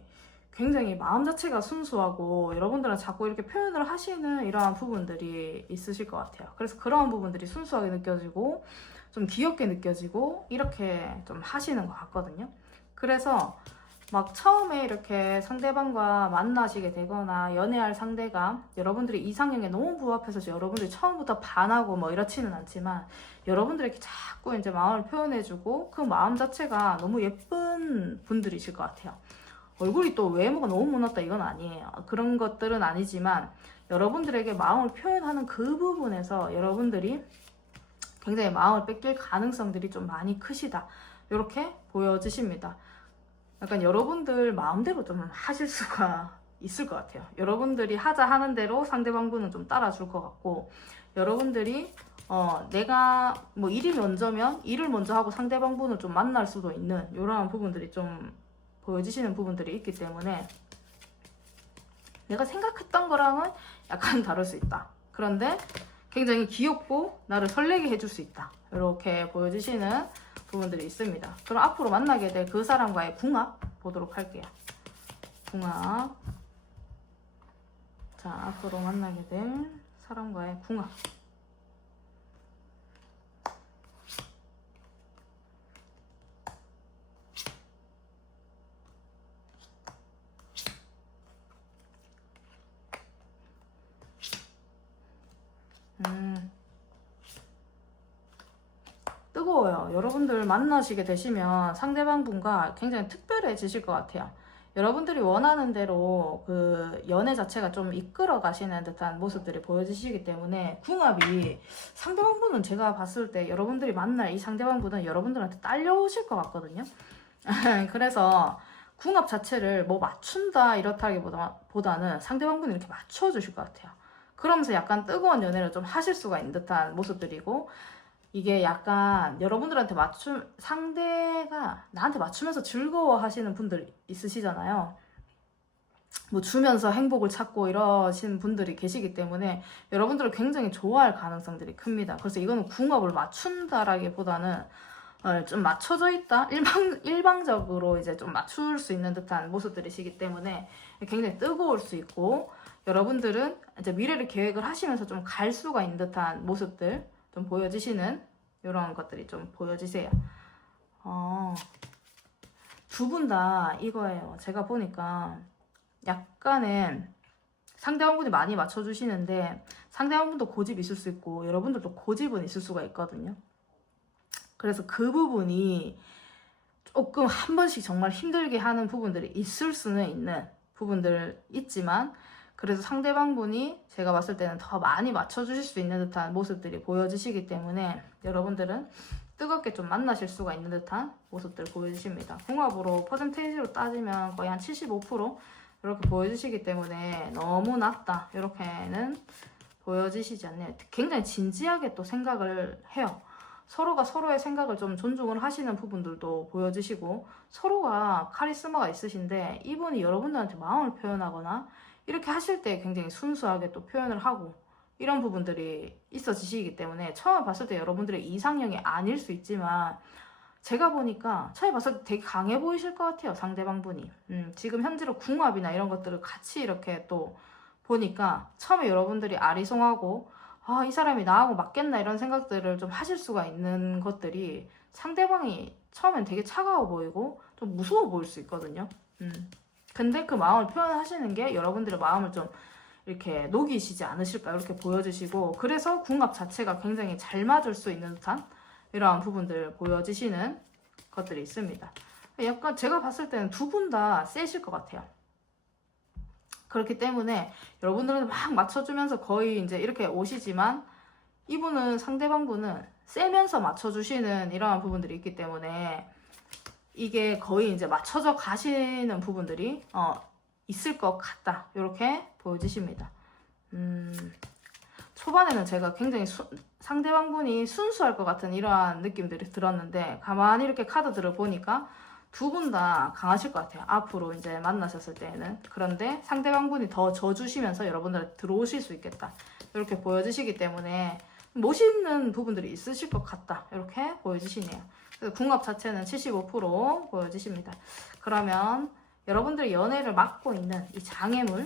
굉장히 마음 자체가 순수하고 여러분들은 자꾸 이렇게 표현을 하시는 이러한 부분들이 있으실 것 같아요. 그래서 그러한 부분들이 순수하게 느껴지고 좀 귀엽게 느껴지고 이렇게 좀 하시는 것 같거든요. 그래서 막 처음에 이렇게 상대방과 만나시게 되거나 연애할 상대가 여러분들이 이상형에 너무 부합해서 여러분들이 처음부터 반하고 뭐 이렇지는 않지만 여러분들에게 자꾸 이제 마음을 표현해주고 그 마음 자체가 너무 예쁜 분들이실 것 같아요. 얼굴이 또 외모가 너무 못났다 이건 아니에요. 그런 것들은 아니지만 여러분들에게 마음을 표현하는 그 부분에서 여러분들이 굉장히 마음을 뺏길 가능성들이 좀 많이 크시다. 이렇게 보여지십니다. 약간 여러분들 마음대로 좀 하실 수가 있을 것 같아요. 여러분들이 하자 하는 대로 상대방분은 좀 따라줄 것 같고 여러분들이 내가 뭐 일이 먼저면 일을 먼저 하고 상대방분을 좀 만날 수도 있는 이러한 부분들이 좀 보여지시는 부분들이 있기 때문에 내가 생각했던 거랑은 약간 다를 수 있다. 그런데 굉장히 귀엽고 나를 설레게 해줄 수 있다. 이렇게 보여지시는 부분들이 있습니다. 그럼 앞으로 만나게 될 그 사람과의 궁합 보도록 할게요. 궁합. 자, 앞으로 만나게 될 사람과의 궁합. 뜨거워요. 여러분들 만나시게 되시면 상대방 분과 굉장히 특별해지실 것 같아요. 여러분들이 원하는 대로 그 연애 자체가 좀 이끌어 가시는 듯한 모습들이 보여지시기 때문에 궁합이 상대방분은 제가 봤을 때 여러분들이 만날 이 상대방분은 여러분들한테 딸려오실 것 같거든요. 그래서 궁합 자체를 뭐 맞춘다 이렇다기보다는 상대방분이 이렇게 맞춰주실 것 같아요. 그러면서 약간 뜨거운 연애를 좀 하실 수가 있는 듯한 모습들이고, 이게 약간 여러분들한테 상대가 나한테 맞추면서 즐거워 하시는 분들 있으시잖아요. 뭐 주면서 행복을 찾고 이러신 분들이 계시기 때문에 여러분들을 굉장히 좋아할 가능성들이 큽니다. 그래서 이거는 궁합을 맞춘다라기보다는 좀 맞춰져 있다? 일방적으로 이제 좀 맞출 수 있는 듯한 모습들이시기 때문에 굉장히 뜨거울 수 있고, 여러분들은 이제 미래를 계획을 하시면서 좀 갈 수가 있는 듯한 모습들 좀 보여지시는 이런 것들이 좀 보여지세요. 두 분 다 이거예요. 제가 보니까 약간은 상대방분이 많이 맞춰주시는데 상대방분도 고집이 있을 수 있고 여러분들도 고집은 있을 수가 있거든요. 그래서 그 부분이 조금 한 번씩 정말 힘들게 하는 부분들이 있을 수는 있는 부분들 있지만, 그래서 상대방분이 제가 봤을 때는 더 많이 맞춰주실 수 있는 듯한 모습들이 보여지시기 때문에 여러분들은 뜨겁게 좀 만나실 수가 있는 듯한 모습들 보여주십니다. 궁합으로 퍼센테이지로 따지면 거의 한 75% 이렇게 보여주시기 때문에 너무 낮다 이렇게는 보여지시지 않네요. 굉장히 진지하게 또 생각을 해요. 서로가 서로의 생각을 좀 존중을 하시는 부분들도 보여지시고, 서로가 카리스마가 있으신데 이분이 여러분들한테 마음을 표현하거나 이렇게 하실 때 굉장히 순수하게 또 표현을 하고 이런 부분들이 있어지시기 때문에 처음에 봤을 때 여러분들의 이상형이 아닐 수 있지만, 제가 보니까 처음에 봤을 때 되게 강해 보이실 것 같아요, 상대방분이. 지금 현재로 궁합이나 이런 것들을 같이 이렇게 또 보니까 처음에 여러분들이 아리송하고 이 사람이 나하고 맞겠나 이런 생각들을 좀 하실 수가 있는 것들이, 상대방이 처음엔 되게 차가워 보이고 좀 무서워 보일 수 있거든요. 근데 그 마음을 표현하시는 게 여러분들의 마음을 좀 이렇게 녹이시지 않으실까 이렇게 보여지시고, 그래서 궁합 자체가 굉장히 잘 맞을 수 있는 듯한 이러한 부분들 보여지시는 것들이 있습니다. 약간 제가 봤을 때는 두 분 다 세실 것 같아요. 그렇기 때문에 여러분들은 막 맞춰주면서 거의 이제 이렇게 오시지만, 이분은 상대방분은 세면서 맞춰주시는 이러한 부분들이 있기 때문에 이게 거의 이제 맞춰져 가시는 부분들이 있을 것 같다 이렇게 보여지십니다. 초반에는 제가 굉장히 상대방분이 순수할 것 같은 이러한 느낌들이 들었는데, 가만히 이렇게 카드들을 보니까 두 분 다 강하실 것 같아요. 앞으로 이제 만나셨을 때에는. 그런데 상대방분이 더 져주시면서 여러분들 들어오실 수 있겠다 이렇게 보여지시기 때문에 멋있는 부분들이 있으실 것 같다 이렇게 보여지시네요. 그래서 궁합 자체는 75% 보여지십니다. 그러면 여러분들이 연애를 맡고 있는 이 장애물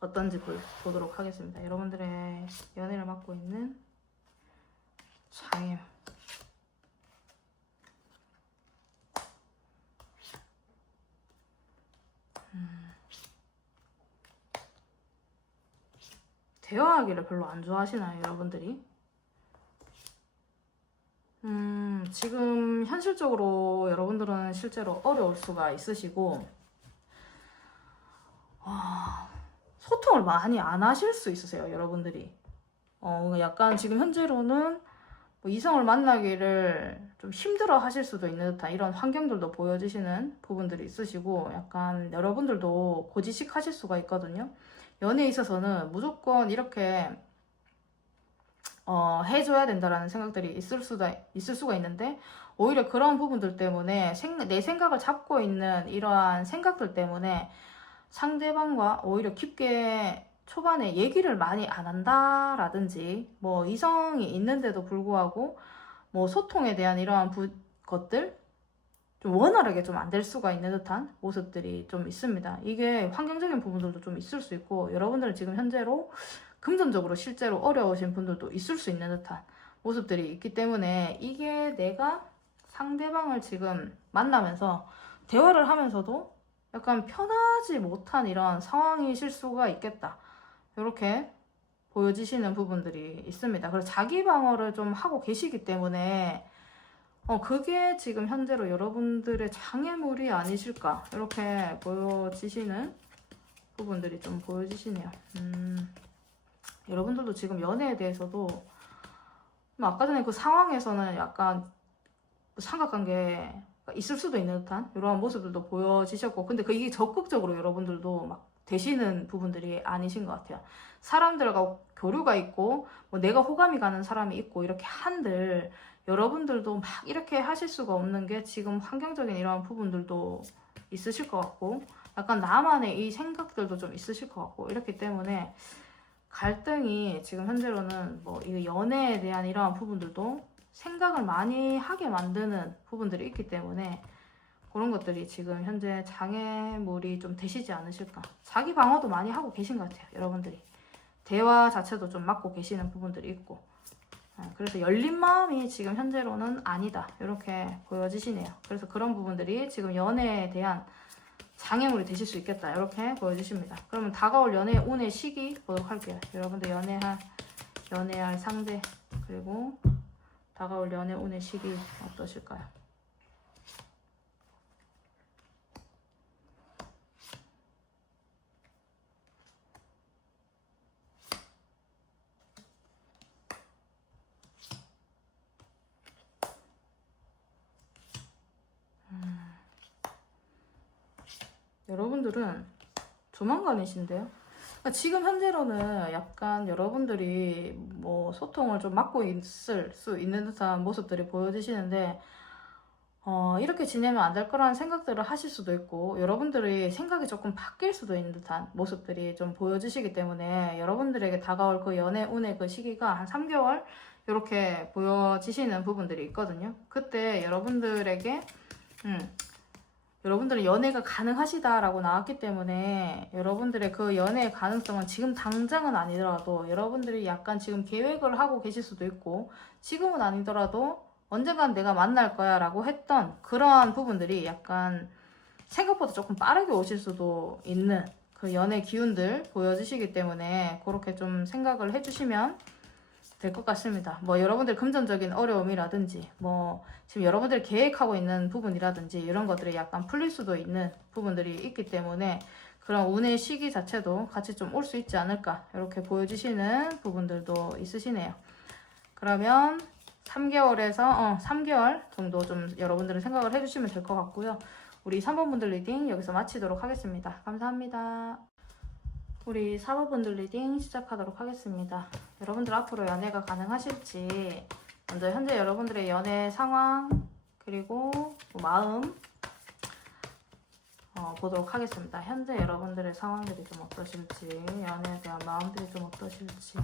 어떤지 보도록 하겠습니다. 여러분들의 연애를 맡고 있는 장애물. 대화하기를 별로 안 좋아하시나요, 여러분들이? 지금 현실적으로 여러분들은 실제로 어려울 수가 있으시고, 소통을 많이 안 하실 수 있으세요, 여러분들이. 약간 지금 현재로는 뭐 이성을 만나기를 좀 힘들어 하실 수도 있는 듯한 이런 환경들도 보여지시는 부분들이 있으시고, 약간 여러분들도 고지식 하실 수가 있거든요. 연애에 있어서는 무조건 이렇게 해줘야 된다라는 생각들이 있을 수가 있는데, 오히려 그런 부분들 때문에 내 생각을 잡고 있는 이러한 생각들 때문에 상대방과 오히려 깊게 초반에 얘기를 많이 안 한다라든지, 뭐 이성이 있는데도 불구하고 뭐 소통에 대한 이러한 것들 좀 원활하게 좀 안 될 수가 있는 듯한 모습들이 좀 있습니다. 이게 환경적인 부분들도 좀 있을 수 있고, 여러분들은 지금 현재로 금전적으로 실제로 어려우신 분들도 있을 수 있는 듯한 모습들이 있기 때문에, 이게 내가 상대방을 지금 만나면서 대화를 하면서도 약간 편하지 못한 이런 상황이실 수가 있겠다 이렇게 보여지시는 부분들이 있습니다. 그래서 자기 방어를 좀 하고 계시기 때문에 그게 지금 현재로 여러분들의 장애물이 아니실까 이렇게 보여지시는 부분들이 좀 보여지시네요. 여러분들도 지금 연애에 대해서도 아까 전에 그 상황에서는 약간 삼각관계가 있을 수도 있는 듯한 이러한 모습들도 보여지셨고, 근데 이게 적극적으로 여러분들도 막 되시는 부분들이 아니신 것 같아요. 사람들과 교류가 있고 뭐 내가 호감이 가는 사람이 있고 이렇게 한들 여러분들도 막 이렇게 하실 수가 없는 게 지금 환경적인 이러한 부분들도 있으실 것 같고, 약간 나만의 이 생각들도 좀 있으실 것 같고, 이렇기 때문에 갈등이 지금 현재로는 뭐 이 연애에 대한 이러한 부분들도 생각을 많이 하게 만드는 부분들이 있기 때문에 그런 것들이 지금 현재 장애물이 좀 되시지 않으실까. 자기 방어도 많이 하고 계신 것 같아요. 여러분들이 대화 자체도 좀 맡고 계시는 부분들이 있고, 그래서 열린 마음이 지금 현재로는 아니다 이렇게 보여지시네요. 그래서 그런 부분들이 지금 연애에 대한 장애물이 되실 수 있겠다 이렇게 보여주십니다. 그러면 다가올 연애 운의 시기 보도록 할게요. 여러분들 연애할 상대, 그리고 다가올 연애 운의 시기 어떠실까요? 여러분들은 조만간이신데요. 그러니까 지금 현재로는 약간 여러분들이 뭐 소통을 좀 막고 있을 수 있는 듯한 모습들이 보여지시는데, 이렇게 지내면 안 될 거라는 생각들을 하실 수도 있고, 여러분들이 생각이 조금 바뀔 수도 있는 듯한 모습들이 좀 보여지시기 때문에 여러분들에게 다가올 그 연애 운의 그 시기가 한 3개월 이렇게 보여지시는 부분들이 있거든요. 그때 여러분들에게 여러분들은 연애가 가능하시다라고 나왔기 때문에 여러분들의 그 연애의 가능성은 지금 당장은 아니더라도 여러분들이 약간 지금 계획을 하고 계실 수도 있고, 지금은 아니더라도 언젠간 내가 만날 거야 라고 했던 그러한 부분들이 약간 생각보다 조금 빠르게 오실 수도 있는 그 연애 기운들 보여주시기 때문에 그렇게 좀 생각을 해주시면 될 것 같습니다. 뭐 여러분들 금전적인 어려움이라든지 뭐 지금 여러분들이 계획하고 있는 부분이라든지 이런 것들이 약간 풀릴 수도 있는 부분들이 있기 때문에 그런 운의 시기 자체도 같이 좀 올 수 있지 않을까 이렇게 보여주시는 부분들도 있으시네요. 그러면 3개월 정도 좀 여러분들은 생각을 해주시면 될 것 같고요. 우리 3번 분들 리딩 여기서 마치도록 하겠습니다. 감사합니다. 우리 4번 분들 리딩 시작하도록 하겠습니다. 여러분들 앞으로 연애가 가능하실지 먼저 현재 여러분들의 연애 상황 그리고 뭐 마음 보도록 하겠습니다. 현재 여러분들의 상황들이 좀 어떠실지, 연애에 대한 마음들이 좀 어떠실지,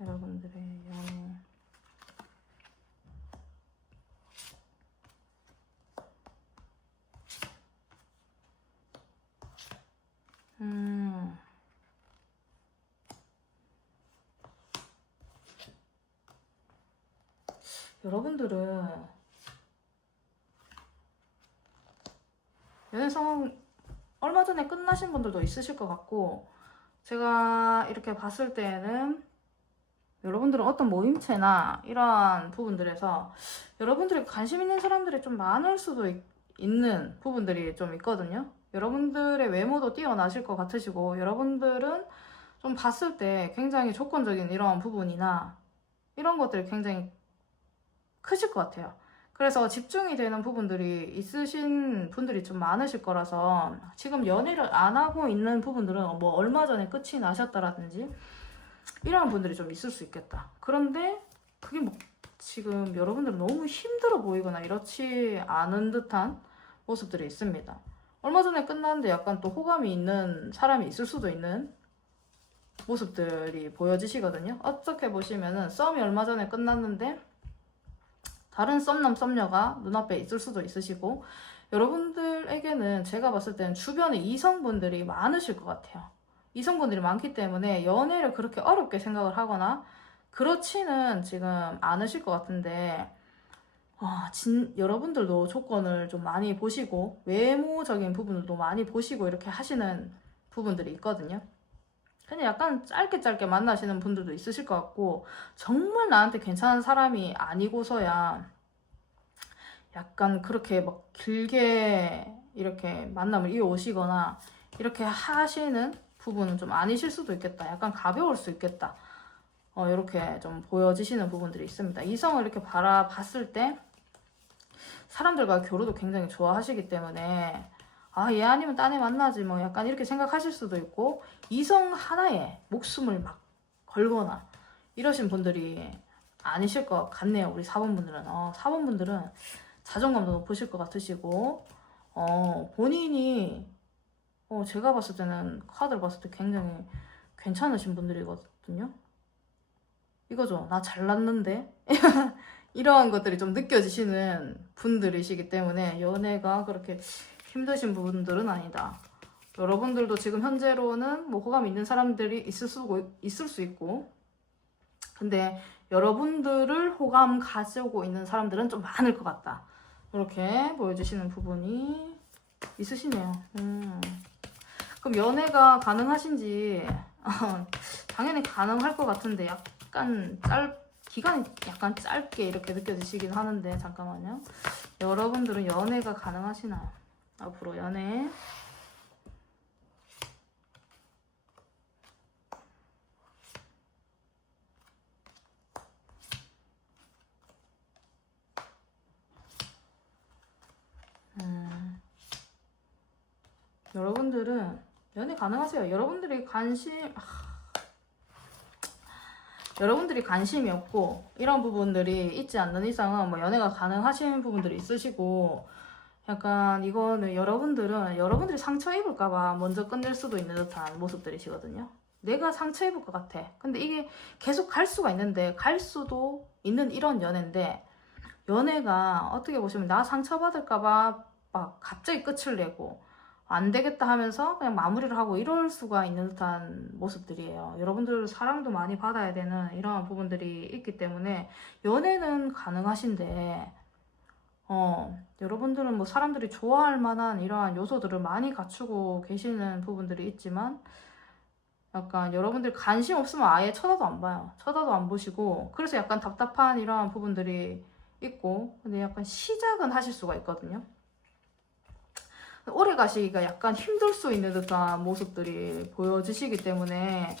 여러분들의 연애 여러분들은 연애 상황 얼마 전에 끝나신 분들도 있으실 것 같고, 제가 이렇게 봤을 때는 여러분들은 어떤 모임체나 이러한 부분들에서 여러분들이 관심 있는 사람들이 좀 많을 수도 있는 부분들이 좀 있거든요. 여러분들의 외모도 뛰어나실 것 같으시고, 여러분들은 좀 봤을 때 굉장히 조건적인 이러한 부분이나 이런 것들이 굉장히 크실 것 같아요. 그래서 집중이 되는 부분들이 있으신 분들이 좀 많으실 거라서 지금 연애를 안 하고 있는 부분들은 뭐 얼마 전에 끝이 나셨다라든지 이런 분들이 좀 있을 수 있겠다. 그런데 그게 뭐 지금 여러분들은 너무 힘들어 보이거나 이렇지 않은 듯한 모습들이 있습니다. 얼마 전에 끝났는데 약간 또 호감이 있는 사람이 있을 수도 있는 모습들이 보여지시거든요. 어떻게 보시면은 썸이 얼마 전에 끝났는데 다른 썸남 썸녀가 눈앞에 있을 수도 있으시고, 여러분들에게는 제가 봤을 때는 주변에 이성분들이 많으실 것 같아요. 이성분들이 많기 때문에 연애를 그렇게 어렵게 생각을 하거나 그렇지는 지금 않으실 것 같은데, 여러분들도 조건을 좀 많이 보시고 외모적인 부분들도 많이 보시고 이렇게 하시는 부분들이 있거든요. 그냥 약간 짧게 만나시는 분들도 있으실 것 같고, 정말 나한테 괜찮은 사람이 아니고서야 약간 그렇게 막 길게 이렇게 만남을 이어오시거나 이렇게 하시는 부분은 좀 아니실 수도 있겠다. 약간 가벼울 수 있겠다. 이렇게 좀 보여지시는 부분들이 있습니다. 이성을 이렇게 바라봤을 때 사람들과 교류도 굉장히 좋아하시기 때문에 아, 얘 아니면 딴 애 만나지 뭐 약간 이렇게 생각하실 수도 있고, 이성 하나에 목숨을 막 걸거나 이러신 분들이 아니실 것 같네요. 우리 4번 분들은. 4번 분들은 자존감도 높으실 것 같으시고, 본인이, 제가 봤을 때는, 카드를 봤을 때 굉장히 괜찮으신 분들이거든요. 이거죠. 나 잘났는데? 이러한 것들이 좀 느껴지시는 분들이시기 때문에 연애가 그렇게 힘드신 분들은 아니다. 여러분들도 지금 현재로는 뭐 호감 있는 사람들이 있을 수 있고, 근데 여러분들을 호감 가지고 있는 사람들은 좀 많을 것 같다. 이렇게 보여주시는 부분이 있으시네요. 그럼 연애가 가능하신지 당연히 가능할 것 같은데 약간 기간이 약간 짧게 이렇게 느껴지시긴 하는데, 잠깐만요. 여러분들은 연애가 가능하시나요? 앞으로 연애. 여러분들은 연애 가능하세요. 여러분들이 관심이 없고 이런 부분들이 있지 않는 이상은 뭐 연애가 가능하신 부분들이 있으시고, 약간 이거는 여러분들이 상처 입을까봐 먼저 끝낼 수도 있는 듯한 모습들이시거든요. 내가 상처 입을 것 같아. 근데 이게 계속 갈 수가 있는데, 갈 수도 있는 이런 연애인데, 연애가 어떻게 보시면 나 상처받을까봐 막 갑자기 끝을 내고 안 되겠다 하면서 그냥 마무리를 하고 이럴 수가 있는 듯한 모습들이에요. 여러분들 사랑도 많이 받아야 되는 이러한 부분들이 있기 때문에 연애는 가능하신데, 여러분들은 뭐 사람들이 좋아할 만한 이러한 요소들을 많이 갖추고 계시는 부분들이 있지만, 약간 여러분들 관심 없으면 아예 쳐다도 안 봐요. 쳐다도 안 보시고, 그래서 약간 답답한 이러한 부분들이 있고, 근데 약간 시작은 하실 수가 있거든요. 오래 가시기가 약간 힘들 수 있는 듯한 모습들이 보여지시기 때문에,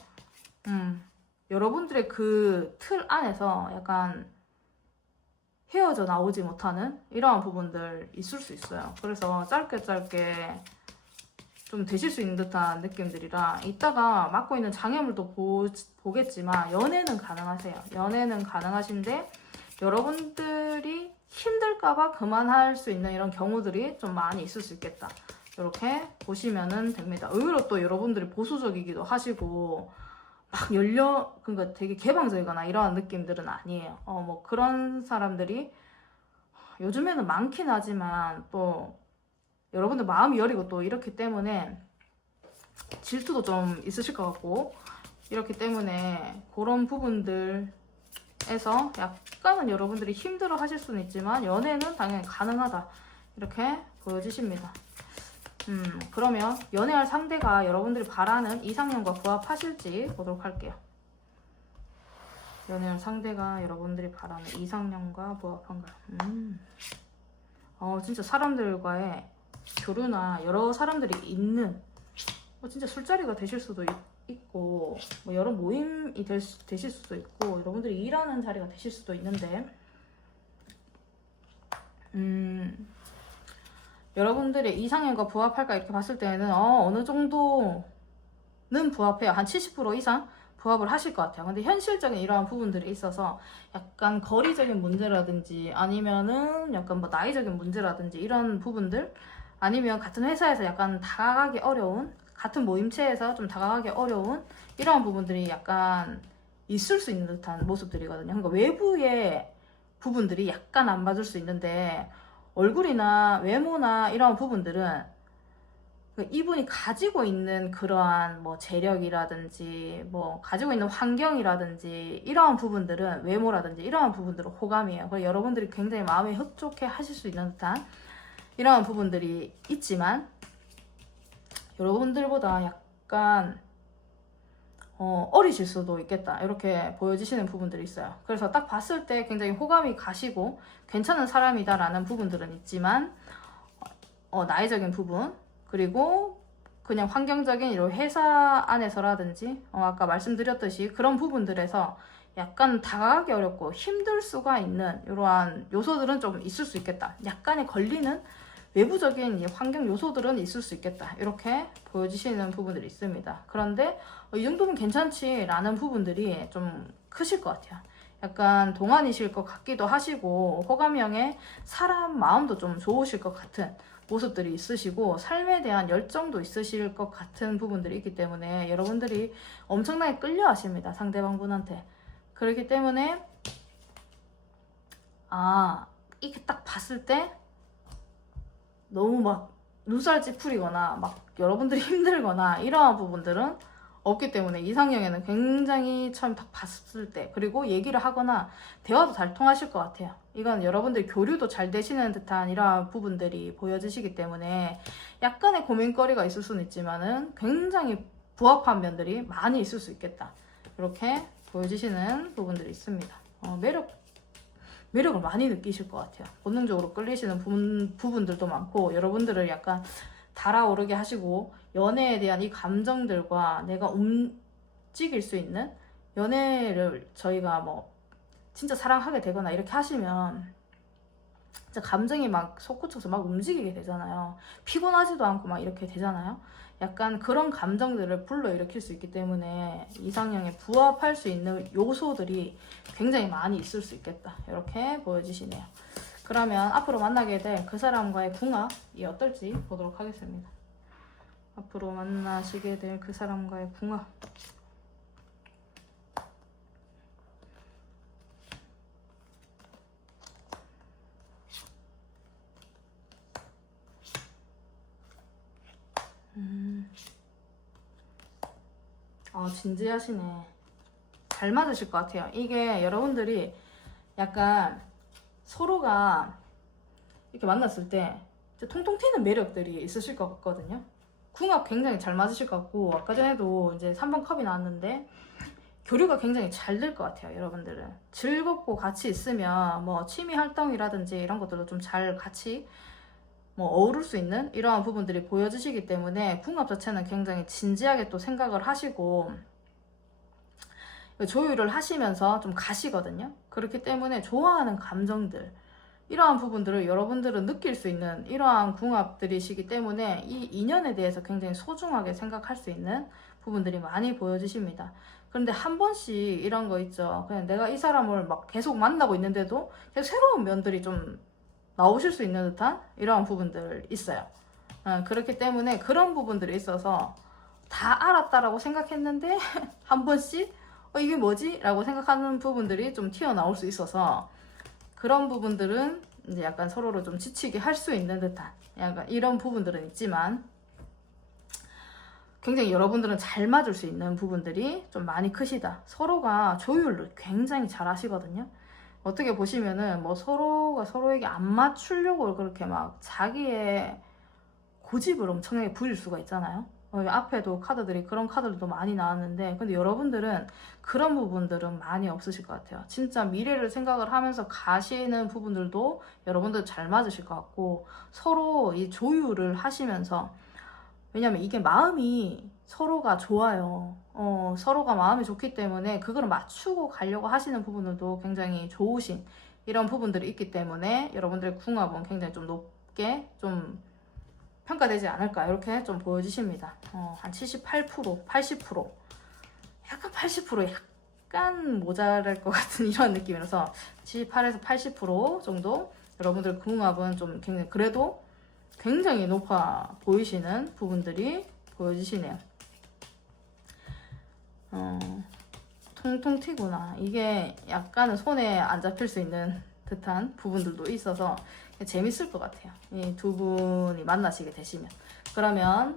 여러분들의 그 틀 안에서 약간 헤어져 나오지 못하는 이러한 부분들 있을 수 있어요. 그래서 짧게 좀 되실 수 있는 듯한 느낌들이라, 이따가 맡고 있는 장애물도 보겠지만 연애는 가능하세요. 연애는 가능하신데 여러분들이 힘들까봐 그만할 수 있는 이런 경우들이 좀 많이 있을 수 있겠다. 이렇게 보시면은 됩니다. 의외로 또 여러분들이 보수적이기도 하시고 막 그러니까 되게 개방적이거나 이런 느낌들은 아니에요. 뭐 그런 사람들이 요즘에는 많긴 하지만, 또 여러분들 마음이 여리고 또 이렇기 때문에 질투도 좀 있으실 것 같고, 이렇기 때문에 그런 부분들에서 약간은 여러분들이 힘들어 하실 수는 있지만 연애는 당연히 가능하다. 이렇게 보여지십니다. 그러면 연애할 상대가 여러분들이 바라는 이상형과 부합하실지 보도록 할게요. 연애할 상대가 여러분들이 바라는 이상형과 부합한가요? 진짜 사람들과의 교류나 여러 사람들이 있는, 진짜 술자리가 되실 수도 있고, 뭐 여러 모임이 되실 수도 있고, 여러분들이 일하는 자리가 되실 수도 있는데, 여러분들의 이상형과 부합할까 이렇게 봤을 때는 어느 정도는 부합해요. 한 70% 이상 부합을 하실 것 같아요. 근데 현실적인 이러한 부분들이 있어서 약간 거리적인 문제라든지 아니면은 약간 뭐 나이적인 문제라든지 이런 부분들, 아니면 같은 회사에서 약간 다가가기 어려운, 같은 모임체에서 좀 다가가기 어려운 이러한 부분들이 약간 있을 수 있는 듯한 모습들이거든요. 그러니까 외부의 부분들이 약간 안 맞을 수 있는데, 얼굴이나 외모나 이런 부분들은 이분이 가지고 있는 그러한 뭐 재력이라든지 뭐 가지고 있는 환경이라든지 이러한 부분들은, 외모라든지 이러한 부분들은 호감이에요. 그래서 여러분들이 굉장히 마음에 흡족해 하실 수 있는 듯한 이러한 부분들이 있지만, 여러분들보다 약간 어리실 수도 있겠다 이렇게 보여지시는 부분들이 있어요. 그래서 딱 봤을 때 굉장히 호감이 가시고 괜찮은 사람이다 라는 부분들은 있지만 나이적인 부분 그리고 그냥 환경적인 이런 회사 안에서라든지 아까 말씀드렸듯이 그런 부분들에서 약간 다가가기 어렵고 힘들 수가 있는 이러한 요소들은 좀 있을 수 있겠다. 약간의 걸리는 외부적인 환경 요소들은 있을 수 있겠다. 이렇게 보여지시는 부분들이 있습니다. 그런데 이 정도면 괜찮지 라는 부분들이 좀 크실 것 같아요. 약간 동안이실 것 같기도 하시고 호감형의 사람 마음도 좀 좋으실 것 같은 모습들이 있으시고 삶에 대한 열정도 있으실 것 같은 부분들이 있기 때문에 여러분들이 엄청나게 끌려 하십니다. 상대방분한테. 그렇기 때문에 이게 딱 봤을 때 너무 막 눈살 찌푸리거나 막 여러분들이 힘들거나 이러한 부분들은 없기 때문에 이상형에는 굉장히 처음 딱 봤을 때 그리고 얘기를 하거나 대화도 잘 통하실 것 같아요. 이건 여러분들 교류도 잘 되시는 듯한 이러한 부분들이 보여지시기 때문에 약간의 고민거리가 있을 수는 있지만은 굉장히 부합한 면들이 많이 있을 수 있겠다. 이렇게 보여지시는 부분들이 있습니다. 매력을 많이 느끼실 것 같아요. 본능적으로 끌리시는 부분들도 많고 여러분들을 약간 달아오르게 하시고 연애에 대한 이 감정들과 내가 움직일 수 있는 연애를 저희가 뭐 진짜 사랑하게 되거나 이렇게 하시면 진짜 감정이 막 솟구쳐서 막 움직이게 되잖아요. 피곤하지도 않고 막 이렇게 되잖아요. 약간 그런 감정들을 불러일으킬 수 있기 때문에 이상형에 부합할 수 있는 요소들이 굉장히 많이 있을 수 있겠다. 이렇게 보여지시네요. 그러면 앞으로 만나게 될 그 사람과의 궁합이 어떨지 보도록 하겠습니다. 앞으로 만나시게 될 그 사람과의 궁합. 진지하시네. 잘 맞으실 것 같아요. 이게 여러분들이 약간 서로가 이렇게 만났을 때 통통 튀는 매력들이 있으실 것 같거든요. 궁합 굉장히 잘 맞으실 것 같고 아까 전에도 이제 3번 컵이 나왔는데 교류가 굉장히 잘 될 것 같아요. 여러분들은 즐겁고 같이 있으면 뭐 취미 활동이라든지 이런 것들도 좀 잘 같이 뭐 어우를 수 있는 이러한 부분들이 보여지시기 때문에 궁합 자체는 굉장히 진지하게 또 생각을 하시고 조율을 하시면서 좀 가시거든요. 그렇기 때문에 좋아하는 감정들 이러한 부분들을 여러분들은 느낄 수 있는 이러한 궁합들이시기 때문에 이 인연에 대해서 굉장히 소중하게 생각할 수 있는 부분들이 많이 보여지십니다. 그런데 한 번씩 이런 거 있죠. 그냥 내가 이 사람을 막 계속 만나고 있는데도 계속 새로운 면들이 좀 나오실 수 있는 듯한 이러한 부분들 있어요. 그렇기 때문에 그런 부분들이 있어서 다 알았다라고 생각했는데 한 번씩 이게 뭐지? 라고 생각하는 부분들이 좀 튀어나올 수 있어서 그런 부분들은 이제 약간 서로를 좀 지치게 할 수 있는 듯한 약간 이런 부분들은 있지만 굉장히 여러분들은 잘 맞을 수 있는 부분들이 좀 많이 크시다. 서로가 조율을 굉장히 잘 하시거든요. 어떻게 보시면은 뭐 서로가 서로에게 안 맞추려고 그렇게 막 자기의 고집을 엄청나게 부릴 수가 있잖아요. 앞에도 카드들이 그런 카드들도 많이 나왔는데 근데 여러분들은 그런 부분들은 많이 없으실 것 같아요. 진짜 미래를 생각을 하면서 가시는 부분들도 여러분들 잘 맞으실 것 같고 서로 이 조율을 하시면서 왜냐면 이게 마음이 서로가 좋아요. 서로가 마음이 좋기 때문에 그걸 맞추고 가려고 하시는 부분들도 굉장히 좋으신 이런 부분들이 있기 때문에 여러분들의 궁합은 굉장히 좀 높게 좀 평가되지 않을까 이렇게 좀 보여지십니다. 한 78%, 80% 약간 80% 약간 모자랄 것 같은 이런 느낌이라서 78에서 80% 정도 여러분들 궁합은 좀 굉장히 그래도 굉장히 높아 보이시는 부분들이 보여지시네요. 통통 튀구나. 이게 약간은 손에 안 잡힐 수 있는 듯한 부분들도 있어서 재밌을 것 같아요. 이 두 분이 만나시게 되시면. 그러면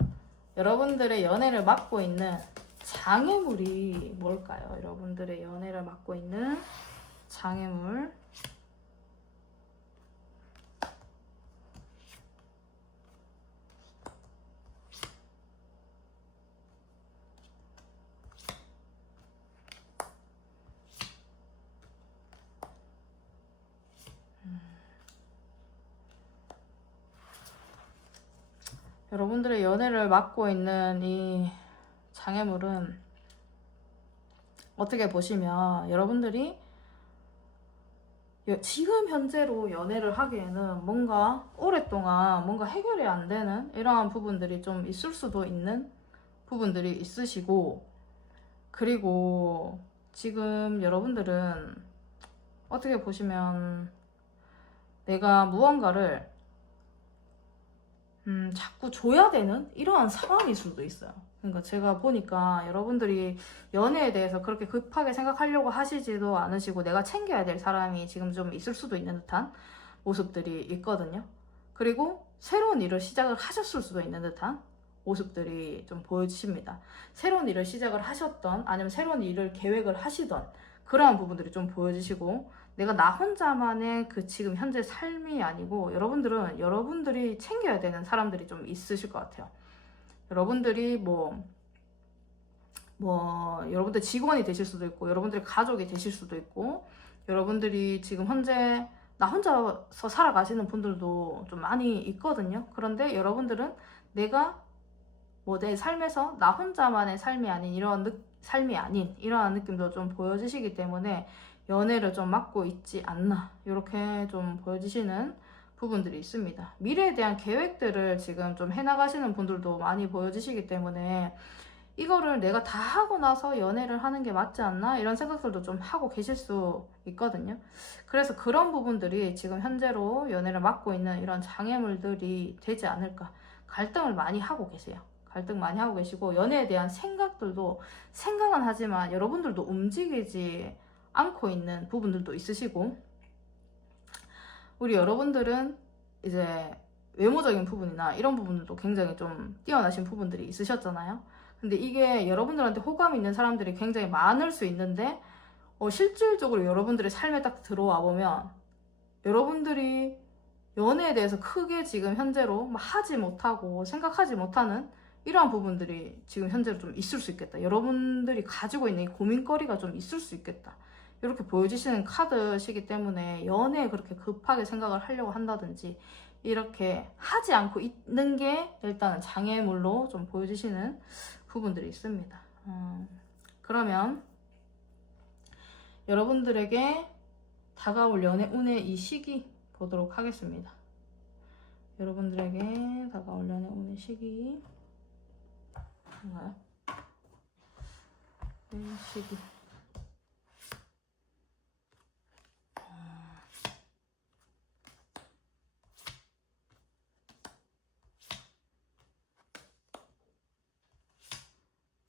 여러분들의 연애를 맡고 있는 장애물이 뭘까요? 여러분들의 연애를 맡고 있는 장애물. 여러분들의 연애를 맡고 있는 이 장애물은 어떻게 보시면 여러분들이 지금 현재로 연애를 하기에는 뭔가 오랫동안 뭔가 해결이 안 되는 이러한 부분들이 좀 있을 수도 있는 부분들이 있으시고, 그리고 지금 여러분들은 어떻게 보시면 내가 무언가를 자꾸 줘야 되는 이러한 상황일 수도 있어요. 그러니까 제가 보니까 여러분들이 연애에 대해서 그렇게 급하게 생각하려고 하시지도 않으시고 내가 챙겨야 될 사람이 지금 좀 있을 수도 있는 듯한 모습들이 있거든요. 그리고 새로운 일을 시작을 하셨을 수도 있는 듯한 모습들이 좀 보여지십니다. 새로운 일을 시작을 하셨던, 아니면 새로운 일을 계획을 하시던 그러한 부분들이 좀 보여지시고, 내가 나 혼자만의 그 지금 현재 삶이 아니고 여러분들은 여러분들이 챙겨야 되는 사람들이 좀 있으실 것 같아요. 여러분들이 여러분들 직원이 되실 수도 있고, 여러분들이 가족이 되실 수도 있고, 여러분들이 지금 현재 나 혼자서 살아가시는 분들도 좀 많이 있거든요. 그런데 여러분들은 내가 내 삶에서 나 혼자만의 삶이 아닌 삶이 아닌 이러한 느낌도 좀 보여지시기 때문에 연애를 좀 맡고 있지 않나, 이렇게 좀 보여지시는 부분들이 있습니다. 미래에 대한 계획들을 지금 좀 해나가시는 분들도 많이 보여지시기 때문에 이거를 내가 다 하고 나서 연애를 하는 게 맞지 않나, 이런 생각들도 좀 하고 계실 수 있거든요. 그래서 그런 부분들이 지금 현재로 연애를 맡고 있는 이런 장애물들이 되지 않을까, 갈등을 많이 하고 계세요. 갈등 많이 하고 계시고, 연애에 대한 생각들도 생각은 하지만 여러분들도 움직이지 않고 있는 부분들도 있으시고, 우리 여러분들은 이제 외모적인 부분이나 이런 부분들도 굉장히 좀 뛰어나신 부분들이 있으셨잖아요. 근데 이게 여러분들한테 호감 있는 사람들이 굉장히 많을 수 있는데, 실질적으로 여러분들의 삶에 딱 들어와 보면 여러분들이 연애에 대해서 크게 지금 현재로 하지 못하고 생각하지 못하는 이러한 부분들이 지금 현재로 좀 있을 수 있겠다. 여러분들이 가지고 있는 이 고민거리가 좀 있을 수 있겠다. 이렇게 보여주시는 카드시기 때문에 연애에 그렇게 급하게 생각을 하려고 한다든지 이렇게 하지 않고 있는 게 일단은 장애물로 좀 보여주시는 부분들이 있습니다. 그러면 여러분들에게 다가올 연애 운의 이 시기 보도록 하겠습니다. 여러분들에게 다가올 연애 운의 시기 뭔가요? 이 시기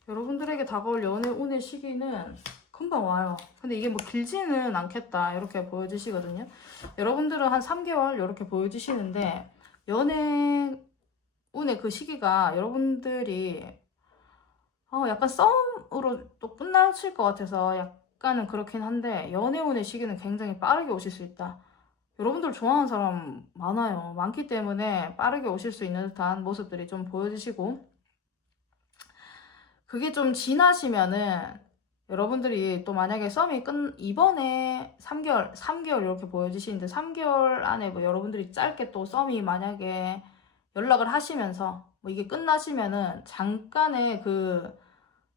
여러분들에게 다가올 연애 운의 시기는 금방 와요. 근데 이게 뭐 길지는 않겠다 이렇게 보여지시거든요. 여러분들은 한 3개월 이렇게 보여지시는데, 연애 운의 그 시기가 여러분들이 약간 썸으로 또 끝나실 것 같아서 약간은 그렇긴 한데, 연애 운의 시기는 굉장히 빠르게 오실 수 있다. 여러분들 좋아하는 사람 많아요. 많기 때문에 빠르게 오실 수 있는 듯한 모습들이 좀 보여지시고, 그게 좀 지나시면은 여러분들이 또 만약에 썸이 이번에 3개월 이렇게 보여지시는데, 3개월 안에 뭐 여러분들이 짧게 또 썸이 만약에 연락을 하시면서 뭐 이게 끝나시면은 잠깐의 그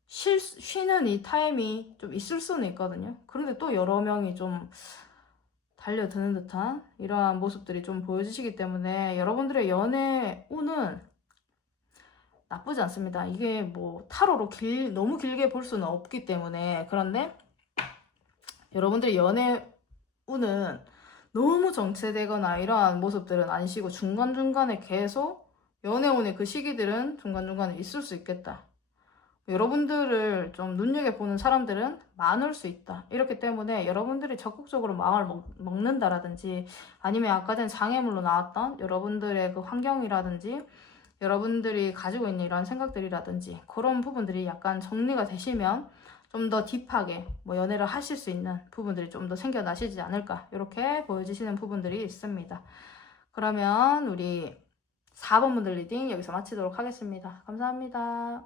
쉬는 이 타임이 좀 있을 수는 있거든요. 그런데 또 여러 명이 좀 달려드는 듯한 이러한 모습들이 좀 보여지시기 때문에 여러분들의 연애 운은 나쁘지 않습니다. 이게 뭐 타로로 너무 길게 볼 수는 없기 때문에. 그런데 여러분들의 연애 운은 너무 정체되거나 이러한 모습들은 아니시고, 중간중간에 계속 연애 운의 그 시기들은 중간중간에 있을 수 있겠다. 여러분들을 좀 눈여겨보는 사람들은 많을 수 있다. 이렇기 때문에 여러분들이 적극적으로 마음을 먹는다라든지, 아니면 아까 전 장애물로 나왔던 여러분들의 그 환경이라든지 여러분들이 가지고 있는 이런 생각들이라든지 그런 부분들이 약간 정리가 되시면 좀 더 딥하게 뭐 연애를 하실 수 있는 부분들이 좀 더 생겨나시지 않을까, 이렇게 보여지시는 부분들이 있습니다. 그러면 우리 4번 분들 리딩 여기서 마치도록 하겠습니다. 감사합니다.